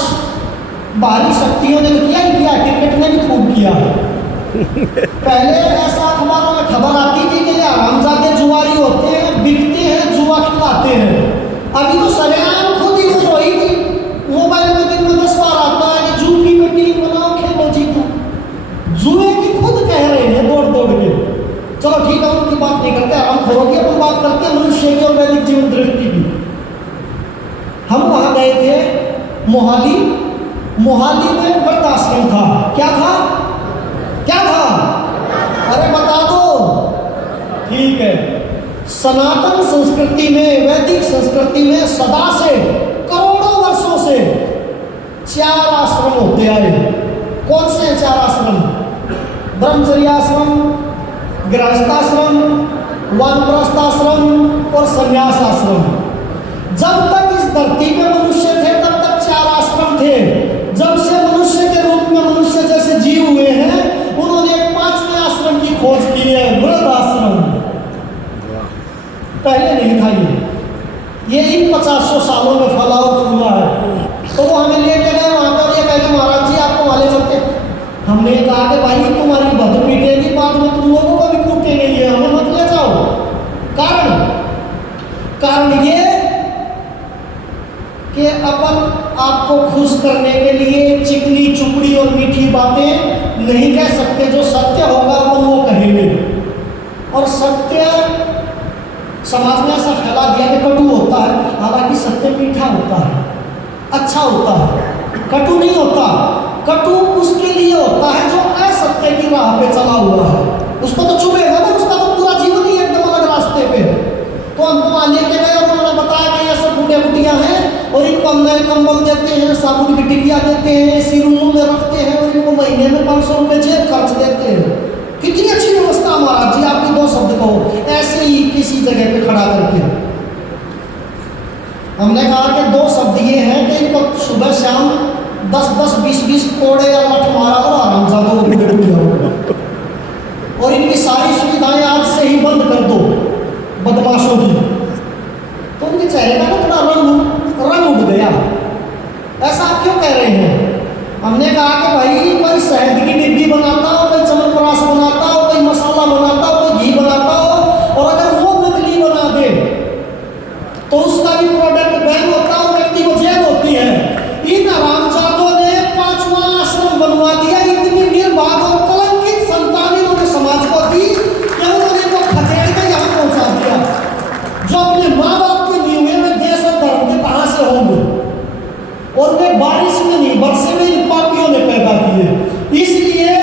बाहरी शक्तियों ने तो किया ही किया, क्रिकेट ने भी खूब किया। पहले ऐसा अखबारों में खबर आती थी कि ये हरामजादे जुआरी होते हैं, बिकते हैं, जुआ खिलाते हैं। अभी तो सरेआम खुद ही हो रही थी, मोबाइल में दिन में 10 बार आता है कि जूपी में टीम बनाओ, खेलो, जीतो। जुए की खुद कह रहे हैं दौड़ दौड़ के। चलो ठीक है, उनकी बात नहीं करते, हम खोरों की अपन बात करते हैं मनुष्य की और वैदिक जीवन दृष्टि की। हम वहां गए थे मोहाली में एक वृद्धाश्रम था। क्या था? क्या था? अरे बता दो। ठीक है, सनातन संस्कृति में, वैदिक संस्कृति में सदा से, करोड़ों वर्षों से 4 आश्रम होते आए। कौन से 4 आश्रम? ब्रह्मचर्याश्रम, गृहस्थाश्रम, वानप्रस्थाश्रम और संन्यास आश्रम। जब तक इस धरती पे मनुष्य थे तब तक 4 आश्रम थे। जब से मनुष्य के रूप में मनुष्य जैसे जीव हुए हैं, उन्होंने एक 5वें आश्रम की खोज की है, वृद्धाश्रम। पहले नहीं था ये इन 50 सालों में फैलाव हुआ है। तो वो हमें लेके गए वहाँ पर, ये कहे महाराज जी आपको वाले चलते। हमने कहा कि भाई तुम्हारी बद पीटेगी, बाद में तुम लोगों को भी कूटेंगे, ये हमें मत ले जाओ। कारण ये कि अपन आपको खुश करने के लिए चिकनी चुपड़ी और मीठी बातें नहीं कह सकते। जो सत्य होगा अपन वो कहेंगे। और सत्य समाज में ऐसा फैला दिया कि कटु होता है, हालांकि सत्य मीठा होता है, अच्छा होता है, कटु नहीं होता। कटु उसके लिए होता है जो असत्य की राह पे चला हुआ है, उसको तो चुभेगा ना, उसका तो पूरा जीवन ही एकदम अलग रास्ते पे। तो हमको वहाँ लेके गए और उन्होंने बताया कि ये सब बुढ़िया हैं और इनको हम नए कंबल देते हैं, साबुन की टिकिया देते हैं, इसी रूमों में रखते हैं और इनको महीने में 500 रुपये जेब खर्च देते हैं। कितनी अच्छी व्यवस्था महाराज जी, आपके 2 शब्द कहो ऐसे ही किसी जगह पे खड़ा करके। हमने कहा कि 2 शब्द ये हैं कि इनको सुबह शाम 10-10, 20-20 कोड़े या लठ मारा और आराम से और इनकी सारी सुविधाएं आज से ही बंद कर दो बदमाशों की। तो उनके चेहरे का ना थोड़ा रंग उड़ गया। ऐसा आप क्यों कह रहे हैं? हमने कहा कि भाई कोई शहद की डिब्बी बनाता हो, कोई चमनप्राश बनाता हो, कोई बाई प्रोडक्ट बैन होता है और व्यक्ति को जेल होती है। इन हरामजादों ने 5वां आश्रम बनवा दिया। इतनी निर्भाग और कलंकित संतान इन्होंने समाज को दी कि उन्होंने तो खदेड़ के यहाँ पहुंचा दिया। जो अपने माँ बाप के नहीं हुए वे देश और धर्म के कहाँ से होंगे? और वे बारिश में नहीं बरसे में इन पापियों ने पैदा किए। इसलिए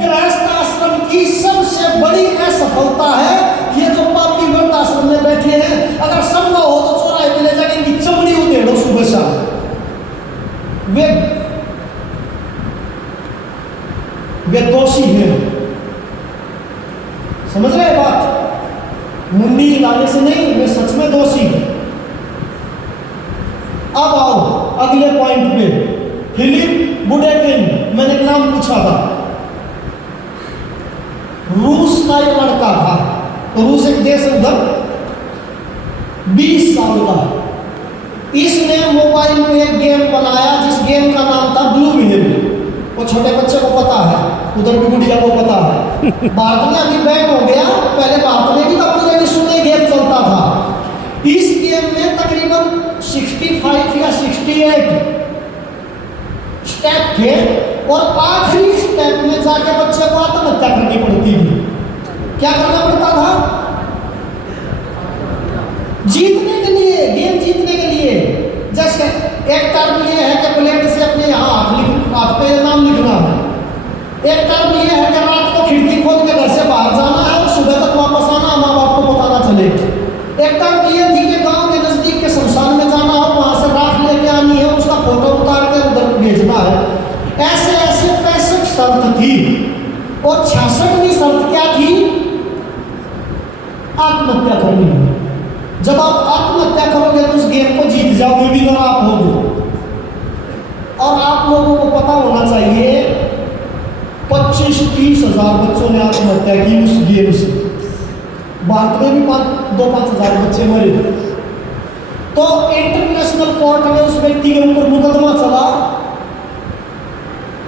गृहस्थ आश्रम की सबसे बड़ी असफलता है ये जो पापी व्रत आश्रम में बैठे हैं। अगर संभव हो तो चौराहे पे ले जाके इनकी चमड़ी उधेड़ो सुबह शाम। वे दोषी हैं। समझ रहे बात? मुंडी लाने से नहीं, वे सच में दोषी हैं। अब आओ अगले पॉइंट पे। फिलिप बुडेकिन, मैंने नाम पूछा था, रूस का एक लड़का था। रूस एक देश उधर, 20 साल का। इसने मोबाइल में एक गेम बनाया जिस गेम का नाम था ब्लू व्हेल। वो छोटे बच्चे को पता है, उधर की गुड़िया को पता है। भारत में अभी बैन हो गया, पहले भारत में भी था, पूरे विश्व में गेम चलता था। इस गेम में तकरीबन 65 या 68 स्टेप थे और आखिरी स्टेप में जाके बच्चे को आत्महत्या करनी पड़ती थी। क्या करना पड़ता था? जीतने के लिए, गेम जीतने के लिए। जैसे एक टर्म ये है कि प्लेट से अपने हाथ पे नाम लिखना है। एक टर्म ये है कि रात को खिड़की खोल के घर से बाहर जाना है और सुबह तक वापस आना, माँ बाप को पता ना चले। एक टर्म ये थी कि गांव के नजदीक के शमशान में जाना और वहां से राख लेके आनी है, उसका फोटो उतार के उधर भेजना है। ऐसे ऐसे 65 शर्त थी और 66वीं शर्त क्या थी? आत्महत्या करनी है। जब आप आत्महत्या करोगे तो उस गेम को जीत जाओगे, विनर आप होगे। और आप लोगों को पता होना चाहिए 25-30 हजार बच्चों ने आत्महत्या की उस गेम से। भारत में भी 2-5 हजार बच्चे मरे। तो इंटरनेशनल कोर्ट में उस व्यक्ति के ऊपर मुकदमा चला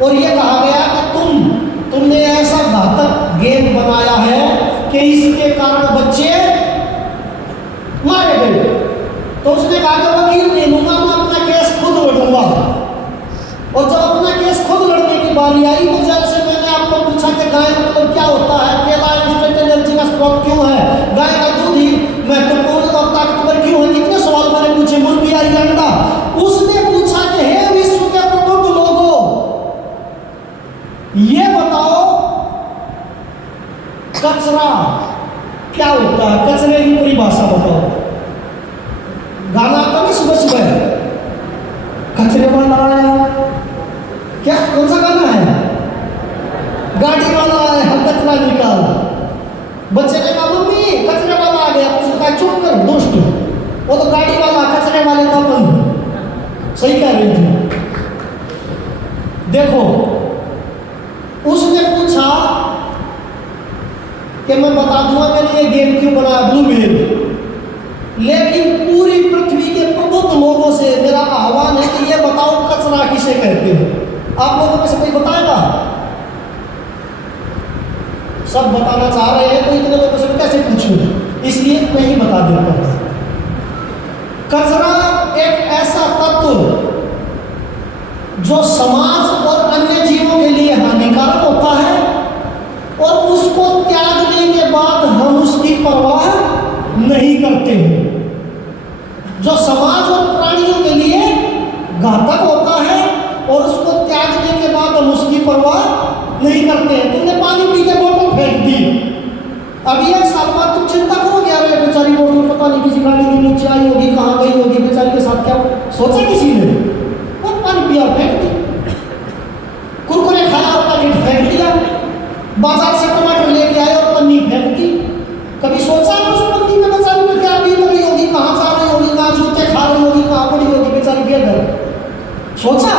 और यह कहा गया कि तुमने ऐसा घातक गेम बनाया है कि इसके कारण बच्चे मारे गए। तो उसने कहा कि वकील नहीं लूंगा, मैं अपना केस खुद लड़ूंगा। और जब अपना केस खुद लड़ने की बारी आई तो जैसे मैंने आपको पूछा कि गाय मतलब क्या होता है, केला इंस्टेंट एनर्जी का स्रोत क्यों है, गाय का दूध ही महत्वपूर्ण और ताकतवर क्यों है, कितने सवाल मैंने पूछे, मुर्गी आई अंडा। उसने पूछा कि हे विश्व के प्रबुद्ध लोगों, ये बताओ कचरा क्या होता है? कचरे की परिभाषा बताओ। गाना आता नहीं सुबह सुबह, कचरे वाला आया, क्या कौन सा गाना है? गाड़ी वाला आया कचरा निकाल। बच्चे ने कहा मम्मी कचरे वाला आ गया। उसने कहा चुप कर दुष्ट, वो तो गाड़ी वाला, कचरे वाले का अपन। सही कह रही थी। देखो उसने पूछा कि मैं बता दूंगा मैंने ये गेम क्यों बनाया, ब्लू व्हेल। लेकिन पूरी पृथ्वी के प्रबुद्ध लोगों से मेरा आह्वान है कि ये बताओ कचरा किसे कहते हैं? आप लोगों में से कोई बताएगा? सब बताना चाह रहे हैं तो इतने लोगों से कैसे पूछूं, इसलिए मैं ही बता देता हूं। कचरा एक ऐसा तत्व जो समाज और अन्य जीवों के लिए हानिकारक होता है और उसको त्यागने के बाद हम उसकी परवाह नहीं करते हैं। जो समाज और प्राणियों के लिए घातक होता है और उसको त्यागने के बाद हम उसकी परवाह नहीं करते हैं। तुमने पानी पी के बोतल फेंक दी, अभी 1 साल बाद तुम चिंता करोगे, अरे बेचारी बोतल पता नहीं किसी गाड़ी के नीचे आई होगी, कहाँ गई होगी, बेचारी के साथ क्या सोचा किसी ने? वो पानी पिया फेंक दी, कुरकुरे खाया और पैकेट फेंक दिया, बाजार से टमाटर लेके आए और पन्नी फेंक दी। कभी सोचा है उस पन्नी में बेचारी में क्या पी रही होगी, कहाँ जा रही होगी, कहाँ जूते खा रही होगी, कहाँ पड़ी होगी बेचारी बेघर? सोचा?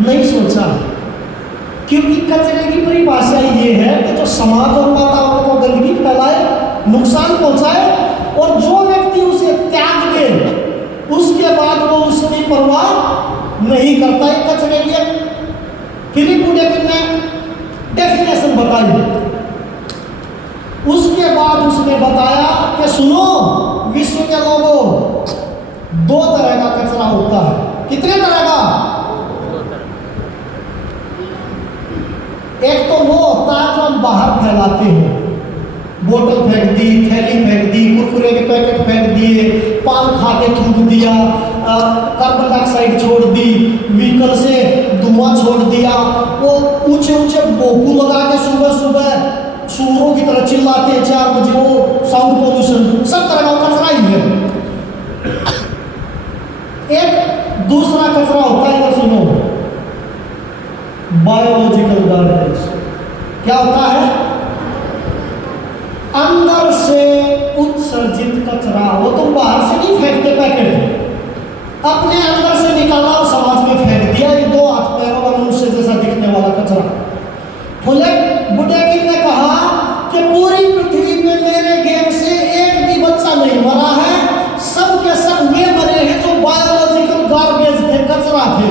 नहीं सोचा, क्योंकि कचरे की परिभाषा ये है कि जो समाज और वातावरण को गंदगी फैलाए, नुकसान पहुंचाए और जो व्यक्ति उसे त्याग दे उसके बाद वो उसकी परवाह नहीं करता है। कचरे की फिलिप बुडेकिन ने डेफिनेशन बताई। उसके बाद उसने बताया कि सुनो, कितने तरह का? एक तो वो होता है जो हम बाहर फैलाते हैं, बोतल फेंक दी, थैली फेंक दी, कुरकुरे के पैकेट फेंक दिए, पान खा के थूक दिया, कार्बन डाइऑक्साइड छोड़ दी, व्हीकल से धुआं छोड़ दिया, वो ऊंचे ऊंचे भोंपू लगा के सुबह सुबह सूरों की तरह चिल्लाते हैं 4 बजे, वो साउंड पोल्यूशन, सब तरह का कचरा ही है। एक दूसरा कचरा होता है, इधर सुनो, बायोलॉजिकल गार्बेज। क्या होता है? अंदर से उत्सर्जित कचरा। वो तुम बाहर से नहीं फेंकते पैकेट, अपने अंदर से निकाला और समाज में फेंक दिया। ये 2 हाथ पैरों का मनुष्य जैसा दिखने वाला कचरा। बुडेकिन ने कहा कि पूरी पृथ्वी पे मेरे गेम से एक भी बच्चा नहीं मरा है, सब के सब वे मरे हैं जो बायोलॉजिकल गार्बेज थे, कचरा थे।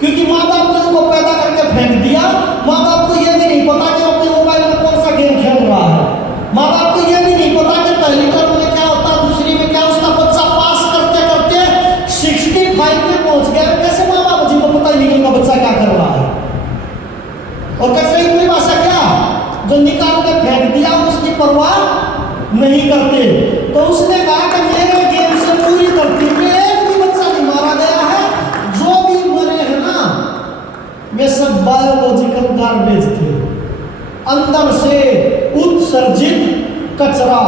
क्योंकि माँ बाप ने उनको पैदा करके फेंक दिया। माँ बाप को यह भी नहीं पता कि अपने मोबाइल में कौन सा गेम खेल रहा है। माँ बाप को यह भी नहीं पता कि पहली टर्म में क्या होता है, दूसरी में क्या। उसका बच्चा पास करते करते 65 में पहुंच गया। कैसे माँ बाप जी को पता ही नहीं उनका बच्चा क्या कर रहा है। और कचरे की भाषा क्या, जो निकाल के फेंक दिया उसकी परवाह नहीं करते। तो उसने कहा कि मेरे गेम से पूरी धरती में एक भी बच्चा नहीं मारा गया है, जो भी मरे हैं ना वे सब बायोलॉजिकल गार्बेज थे, अंदर से उत्सर्जित कचरा।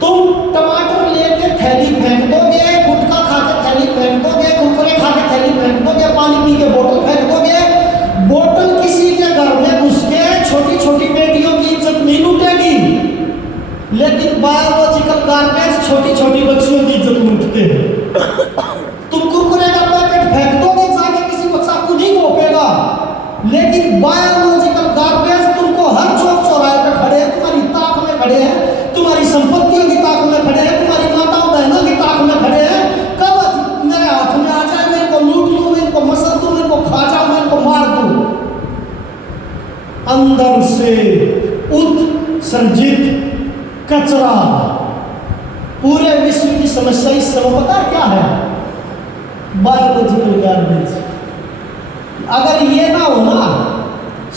तुम टमाटर लेके थैली फेंक दोगे, गुटखा खा के थैली फेंक दोगे, कुरकुरे खा के थैली फेंक दोगे, पानी पी के बोतल फेंक दोगे। बोतल किसी के घर में घुस के छोटी छोटी बेटियों की इज्जत नहीं लूटेगी, लेकिन बायोलॉजिकल गार्बेज छोटी छोटी बच्चियों की इज्जत लूटते हैं। तुम कुरकुरे का पैकेट फेंक दोगे, जाके किसी बच्चा को नहीं घोपेगा, लेकिन बायोलॉजिकल गार्बेज तुमको हर चौक चौराहे पे खड़े हैं, तुम्हारी ताक में खड़े हैं, तुम्हारी संपत्तियों की ताक में खड़े हैं, तुम्हारी माताओं बहनों की ताक में खड़े हैं। कब मेरे हाथ में आ जाए, मैं इनको लूट लूं, मैं इनको मसल दूं, मैं इनको खा जाऊं, मैं इनको मार दूं। अंदर से उत्सर्जित कचरा। पूरे विश्व की समस्या इस समय पता है क्या है? Biological garbage. अगर ये ना हो ना,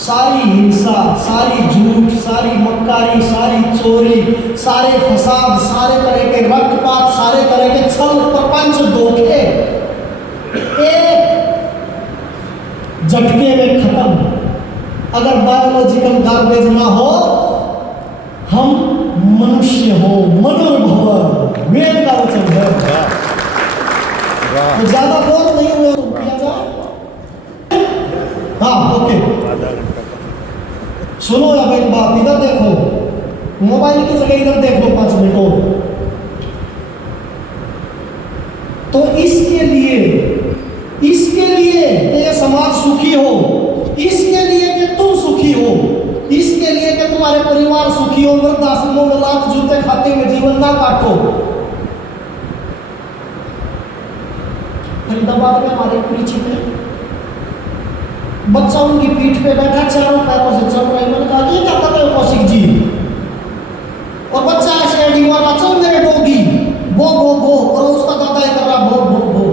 सारी हिंसा, सारी झूठ, सारी मक्कारी, सारी चोरी, सारे फसाद, सारे तरह के रक्तपात, सारे तरह के छल प्रपंच धोखे एक झटके में खत्म। अगर बायोलॉजिकल गार्बेज ना हो, हम मनुष्य हो, मनोभव वेद का वचन है। तो ज्यादा बोल नहीं हुए तो किया जाए। हाँ ओके, सुनो अब एक बात, इधर देखो, मोबाइल की जगह इधर देख लो 5 मिनट और। तो इसके लिए कि ये समाज सुखी हो, इसके लिए कि तुम सुखी हो, इसके लिए कि तुम्हारे परिवार सुखी हो, वृद्धाश्रमों में लात जूते खाते हुए जीवन ना काटो। फरीदाबाद में हमारे परिचित है, बच्चा उनकी पीठ पे बैठा, चारों पैरों से चल रहा है। मैंने कहा ये क्या कर रहे हो कौशिक जी? और बच्चा ऐसे एडी मार रहा, चल मेरे डॉगी, बो बो बो, और उसका दादा कर रहा बो बो बो।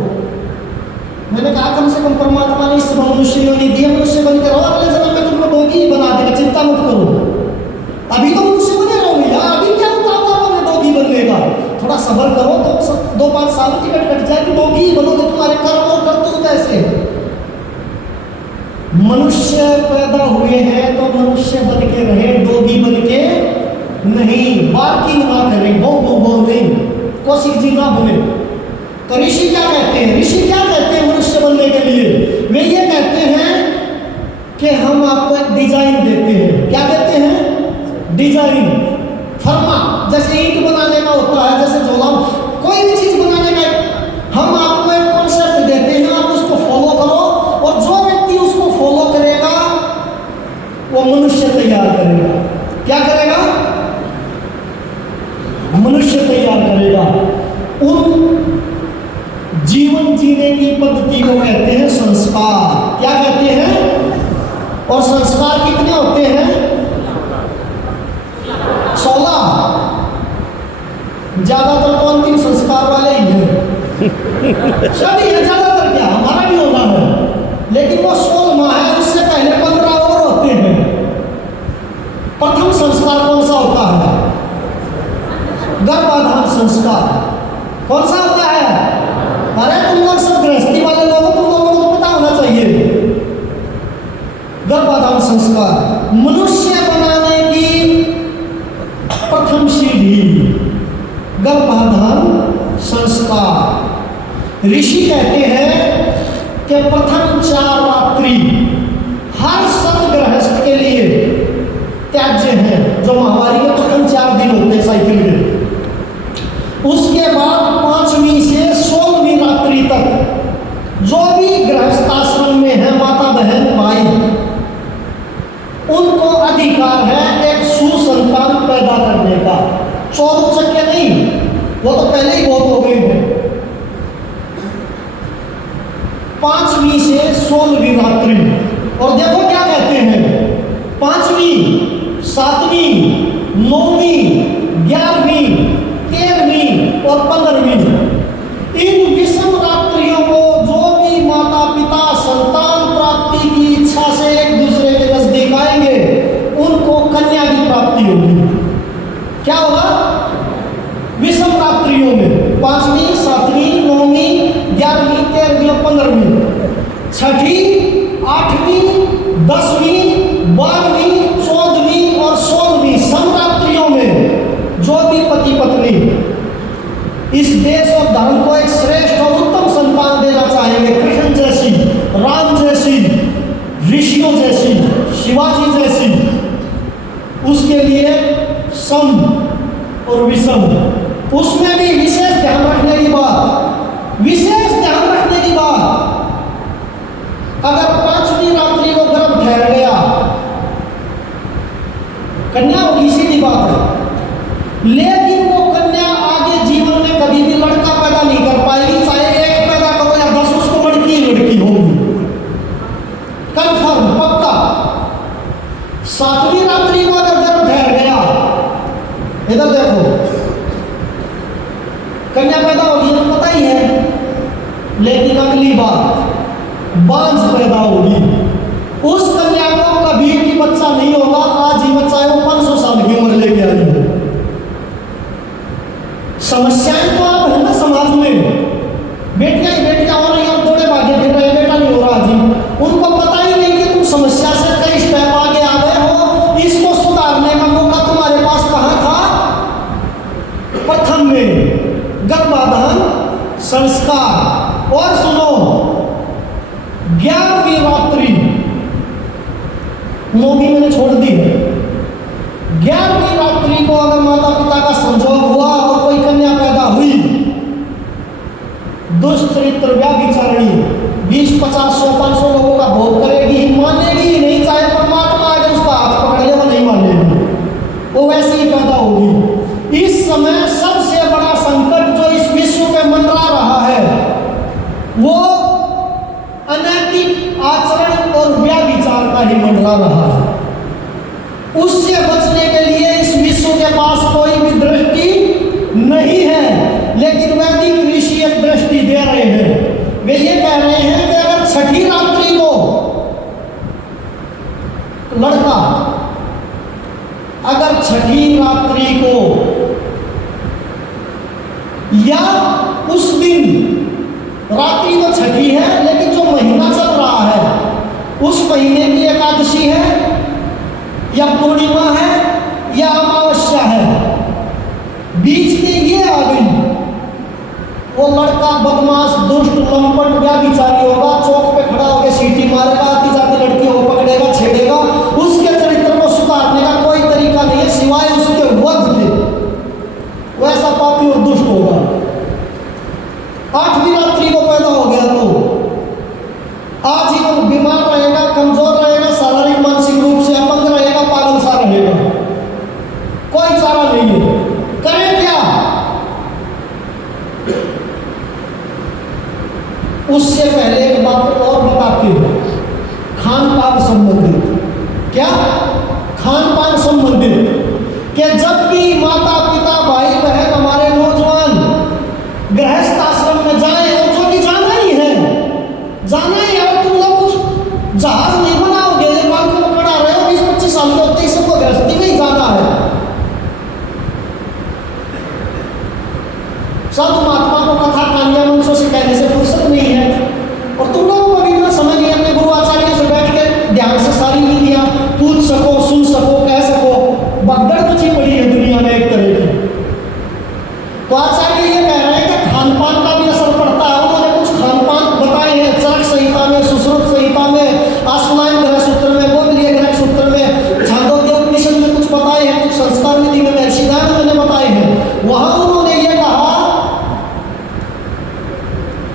मैंने कहा कम से कम परमात्मा ने इस मनुष्य योनि दी, मनुष्य बन के रहो, अगले जन्म में तुमको डॉगी बना देगा, चिंता मत करो। अभी तो मनुष्य बने रहोगे यार, अभी क्या उतावला में डॉगी बनने का? थोड़ा सब्र करो, तो 2-5 साल की टिकट कट जाएगी, डॉगी बनोगे। तुम्हारे कर्म और करतूत ऐसे। मनुष्य पैदा हुए हैं तो मनुष्य बन के रहे, डॉगी बन के नहीं। बार्किंग ना करें, बो बो बो नहीं, कौशिक जी ना बने। तो ऋषि क्या कहते हैं? ऋषि क्या कहते हैं मनुष्य बनने के लिए? वे ये कहते हैं कि हम आपको एक डिजाइन देते हैं। क्या देते हैं? डिजाइन, फर्मा। जैसे ईंट बनाने का होता है, जैसे झोला, कोई भी चीज बनाने का हम आपको एक कॉन्सेप्ट देते हैं, आप उसको फॉलो करो, और जो व्यक्ति उसको फॉलो करेगा वो मनुष्य तैयार करेगा। क्या करेगा? मनुष्य तैयार करेगा। उन जीवन जीने की पद्धति को कहते हैं संस्कार। क्या कहते हैं? और संस्कार कितने होते हैं? 16। ज्यादातर तो अंतिम संस्कार वाले ही हैं। सभी है, ज्यादातर क्या हमारा भी होना है, लेकिन वो 16 माह है, उससे पहले 15 और होते हैं। प्रथम संस्कार कौन सा होता है? गर्भाधान संस्कार। कौन सा होता है? अरे तुम लोग सब गृहस्थी वाले लोग हो, तुम लोगों को तो पता होना चाहिए। गर्भाधान संस्कार मनुष्य बनाने की प्रथम सीढ़ी, गर्भाधान संस्कार। ऋषि कहते हैं कि प्रथम 4 रात्रि हर सतगृहस्थ के लिए त्याज्य है, जो महावारी के प्रथम 4 दिन होते हैं साइकिल के। उसके बाद 5वीं से 16वीं रात्रि तक जो भी गृहस्थाश्रम में है माता बहन भाई, उनको अधिकार है एक सुसंतान पैदा करने का। 14 चक्के नहीं, वो तो पहले ही बहुत हो गए हैं। 5वीं से 16वीं रात्रि, और देखो क्या कहते हैं, 5वीं 7वीं 9वीं 11वीं 13वीं और 15वीं, इन विषम रात्रियों को जो भी माता पिता संतान प्राप्ति की इच्छा से एक दूसरे के नजदीक आएंगे, उनको कन्या की प्राप्ति होगी। क्या होगा? विषम रात्रियों में 5वीं 7वीं 9वीं 11वीं 13वीं और 15वीं, 6वीं 8वीं 10वीं 12वीं 14वीं और 16वीं समरात्रियों में जो भी पति पत्नी इस देश और धर्म को एक श्रेष्ठ और उत्तम संतान देना चाहेंगे, कृष्ण जैसी, राम जैसी, ऋषियों जैसी, शिवाजी जैसी, उसके लिए सम और विषम, उसमें भी विशेष ध्यान रखने की बात, विशेष ध्यान रखने की बात, अगर 5वीं रात्रि को गर्भ ठहर गया, कन्या होगी, सीधी बात है, लेकिन वो कन्या आगे जीवन में कभी भी लड़का पैदा नहीं कर पाएगी, चाहे एक पैदा करो या 10, उसको लड़की होगी, कंफर्म पक्का। 7वीं रात्रि को अगर गर्भ ठहर गया, इधर देखो, कन्या पैदा होगी तो पता ही है, लेकिन अगली बात बांझ पैदा होगी, उस कन्या को कभी भी बच्चा नहीं होगा, आज ही बच्चा है, वो 500 साल की उम्र लेके आई है। समस्याएं तो आप है ना समाज में, बेटियां ही बेटियां हो रही और दौड़े भागे फिर रहे, बेटा नहीं हो रहा जी, उनको पता ही नहीं कि तुम समस्या से कई स्टेप आगे आ गए हो, इसको सुधारने का मौका तुम्हारे पास कहां था? प्रथम में गर्भाधान संस्कार। और सुनो, 11वीं रात्रि, 9वीं मैंने छोड़ दी है, 11वीं रात्रि को अगर माता पिता का संजोग हुआ और कोई कन्या पैदा हुई, दुष्चरित्र व्याभिचारिणी 20, 50, 100, 500 लोगों का भोग करेगी, मानेगी ही नहीं, चाहे परमात्मा आगे उसका हाथ पकड़ ले वो नहीं मानेगी, वो वैसे ही पैदा होगी। इस समय सबसे बड़ा संकट जो इस विश्व में मंडरा रहा है, वो अनैतिक आचरण और व्याभिचार का ही मंडरा रहा है। उससे बचने के लिए इस विश्व के पास कोई भी दृष्टि नहीं है, लेकिन वैदिक ऋषि एक दृष्टि दे रहे हैं। वे ये कह रहे हैं कि अगर 6ठी रात्रि को लड़का, अगर 6ठी रात्रि को या उस दिन, रात्रि तो 6ठी है, लेकिन जो महीना चल रहा है उस महीने की एकादशी है या पूर्णिमा है या अमावस्या है, बीच में ये आ गई, वो लड़का बदमाश दुष्ट लंपट व्याभिचारी होगा, चौक पे खड़ा होकर सीटी मारेगा, आती जाती लड़कियों को पकड़ेगा, छेड़ेगा, उसके चरित्र को सुधारने का कोई तरीका नहीं है सिवाय उसके वध के, वैसा पापी और दुष्ट होगा। 8वीं रात्रि को पैदा हो गया तो आजीवन बीमार रहेगा, कमजोर रहेगा, शारीरिक मानसिक रूप से अपंग रहेगा, पागल सा रहेगा, कोई चारा नहीं है। करें क्या? उससे पहले एक बात और बताते हैं, खान पान संबंधित। क्या? खान पान संबंधित, कि जब भी माता पिता भाई बहन हमारे नौजवान गृहस्थ आश्रम में जाए और जो साधु महात्मा को कथा कहानियां मंचों से कहने से फुर्सत नहीं है, और तुम लोगों को भी इतना समय नहीं अपने गुरु आचार्य से बैठ के ध्यान से सारी नीतियां पूछ सको, सुन सको, कह सको। भगदड़ मची पड़ी है दुनिया में एक तरह की। तो आचार्य ये कह रहे हैं कि खान पान का भी असर पड़ता है। उन्होंने कुछ खान पान बताए हैं चरक संहिता में, सुश्रुत संहिता में, आसमान ग्रह सूत्र में, गोपनीय ग्रह सूत्र में, छांदोग्य उपनिषद में कुछ बताए हैं, कुछ संस्कार विधि में महर्षि दयानंद ने बताए हैं। वहां उन्होंने ये कहा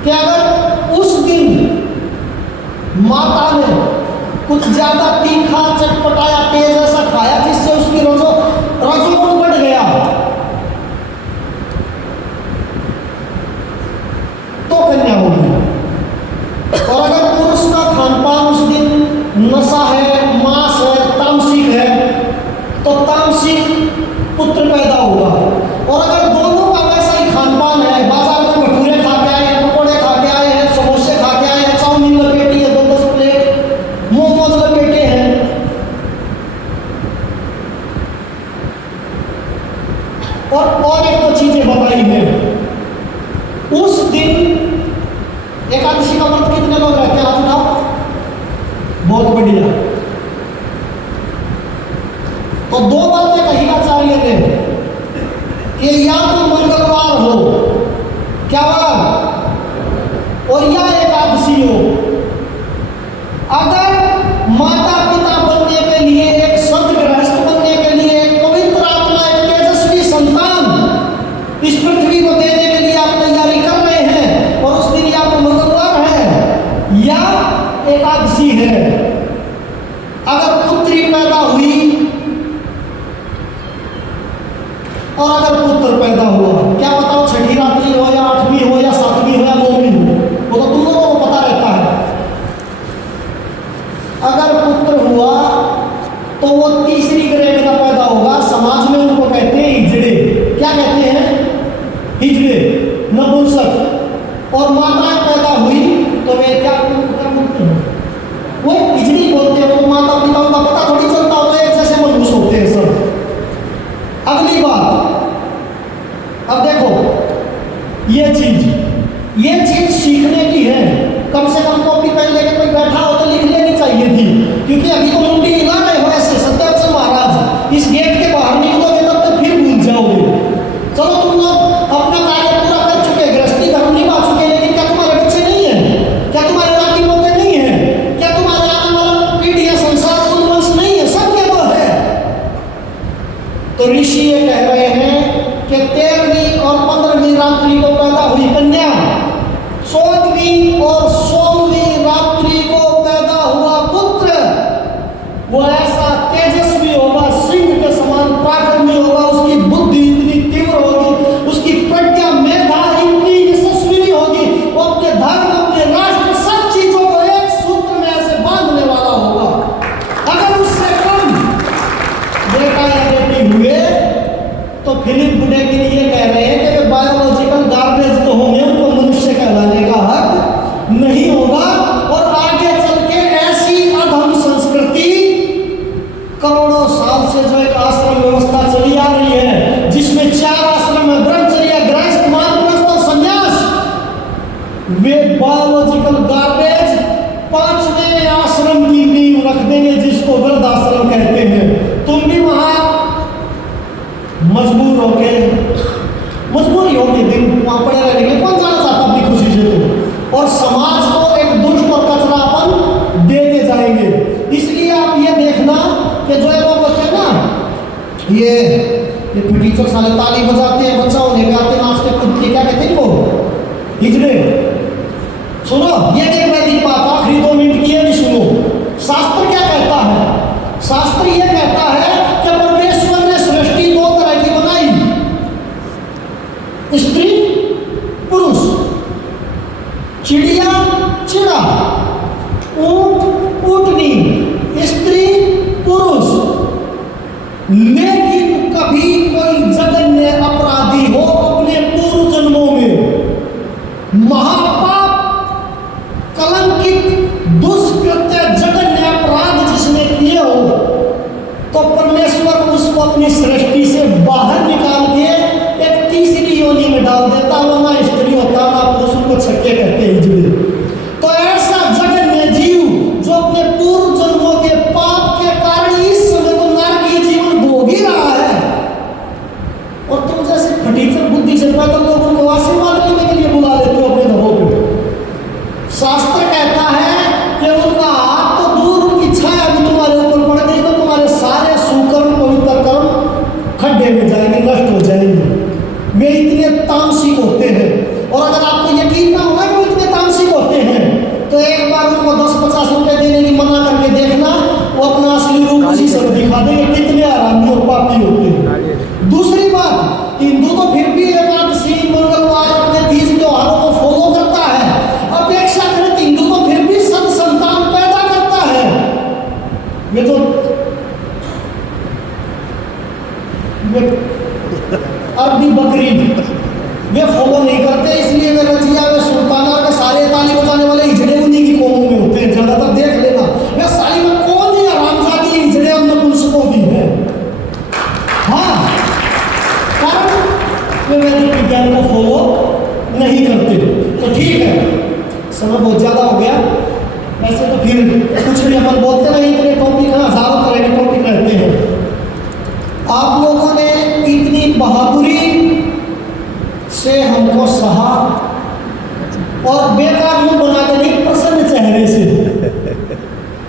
कि अगर उस दिन माता ने कुछ ज्यादा तीखा, चटपटाया, तेज ऐसा खाया जिससे उसकी रजोगुण बढ़ गया, तो कन्या होगी। और अगर पुरुष का खान पान उस दिन नशा है, मांस है, तामसिक है, तो तामसिक पुत्र पैदा होगा। और अगर दोनों का वैसा ही खान पान है, बाजार में भटूरे खा के आए हैं, पकौड़े खा के आए हैं, समोसे खा के आए हैं, चाउमीन लपेटी है 2-10 प्लेट, मोमोज लपेटे हैं, और एक दो चीजें बताई हैं। उस दिन एकादशी का व्रत कितने लोग रहते हैं? हाथ उठाओ। बहुत बढ़िया। तो दो बातें कही आचार्य ने कि या तो मंगलवार हो, क्या बात, और या एकादशी हो। अगर माता पिता बनने के लिए, एक संत गृहस्थ बनने के लिए, एक पवित्र आत्मा, एक तेजस्वी संतान इस पृथ्वी को देने के लिए आप तैयारी कर रहे हैं, और उस दिन या तो मंगलवार है या एकादशी है। अगर पुत्री पैदा हुई और अगर पुत्र पैदा हुआ, क्या बताओ छठी रात्रि हो या 8वीं हो या 7वीं हो या 9वीं हो, वो तो तुम लोगों को पता रहता है। अगर पुत्र हुआ तो वो तीसरी ग्रेड का पैदा होगा। समाज में उनको कहते हैं हिजड़े। क्या कहते हैं? हिजड़े, नपुंसक। और माताएं पैदा हुई तो वे क्या बोलते हैं? वो हिजड़ी बोलते हैं। वो माता पिताओं का पता थोड़ी चलता होता है, जैसे मनुष्य होते हैं सब। अगली बात, अब देखो, ये चीज सीखने की है। कम से कम कॉपी पेन लेके कोई बैठा हो तो लिख लेनी चाहिए थी, क्योंकि अभी तो मुंडी हिला रहे हो ऐसे। सत्यवचन महाराज, इस गेट के बाहर निकलोगे तब तक फिर भूल जाओगे। चलो तुम लोग अपना कार्य पूरा कर चुके, गृहस्थी धर्म निभा चुके, लेकिन क्या तुम्हारे बच्चे नहीं है? क्या तुम्हारे नाती पोते नहीं है? क्या तुम्हारे आने वाला पीढ़ी या संसार कुलवंश नहीं है? सब के तो है। तो ऋषि ये कह रहे हैं कि 13वीं और 15वीं रात्रि को पैदा हुई कन्या, 14वीं और 16वीं रात्रि को पैदा हुआ पुत्र, वो ऐसा तेजस्वी होगा, सिंह के समान पराक्रमी होगा। उसकी बुद्धि इतनी तीव्र होगी, उसकी प्रज्ञा मेधा इतनी यशस्वी होगी, वो अपने धर्म, अपने राष्ट्र, सब चीजों को एक सूत्र में ऐसे बांधने वाला होगा। अगर उससे कम बेटा या बेटी हुए तो फिलिप बुडेकिन ये कह रहे हैं कि वे बायोलॉजिकल गार्बेज तो होंगे, उनको मनुष्य कहलाने का हक नहीं होगा। और आगे चल के ऐसी अधम संस्कृति, करोड़ों साल से जो एक आश्रम व्यवस्था चली आ रही है, जिसमें 4 आश्रम है, ब्रह्मचर्य, गृहस्थ, वानप्रस्थ और संन्यास, वे बायोलॉजिकल गार्बेज 5वें आश्रम की नींव रख देंगे, जिसको वृद्धाश्रम कहते हैं। तुम भी वहां मजबूरी होगी दिन वहां पड़े रहने के लिए। कौन जाना चाहता अपनी खुशी से? तो और समाज को एक दुष्ट और कचरापन देते जाएंगे। इसलिए आप ये देखना कि जो है लोग होते हैं ना, ये टीचर साले ताली बजाते हैं, बच्चा होने पे आते, नाचते कूदते, क्या कहते हैं वो? हिजड़े। सुनो, ये एक वैदिक बात, आखिरी 2 मिनट की है भी सुनो। शास्त्र क्या कहता है? शास्त्र ये कहता है कि परमेश्वर ने सृष्टि 2 तरह की बनाई, स्त्री पुरुष, चिड़िया चिड़ा, ऊंट ऊंटनी, स्त्री पुरुष। लेकिन कभी कोई जघन्य अपराधी हो अपने पूर्व जन्मों में, महापाप, कलंकित, दुष्कृत्य, जघन्य अपराध जिसने किए हो, तो परमेश्वर उसको अपनी सृष्टि से बाहर निकाल के एक तीसरी योनि में डाल देता है।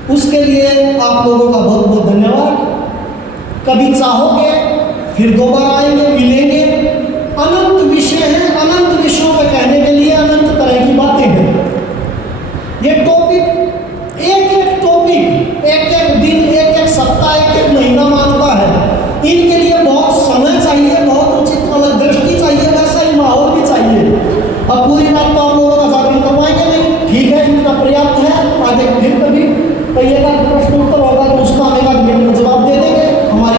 उसके लिए आप लोगों का बहुत बहुत धन्यवाद। कभी चाहोगे फिर दोबारा आएंगे, मिलेंगे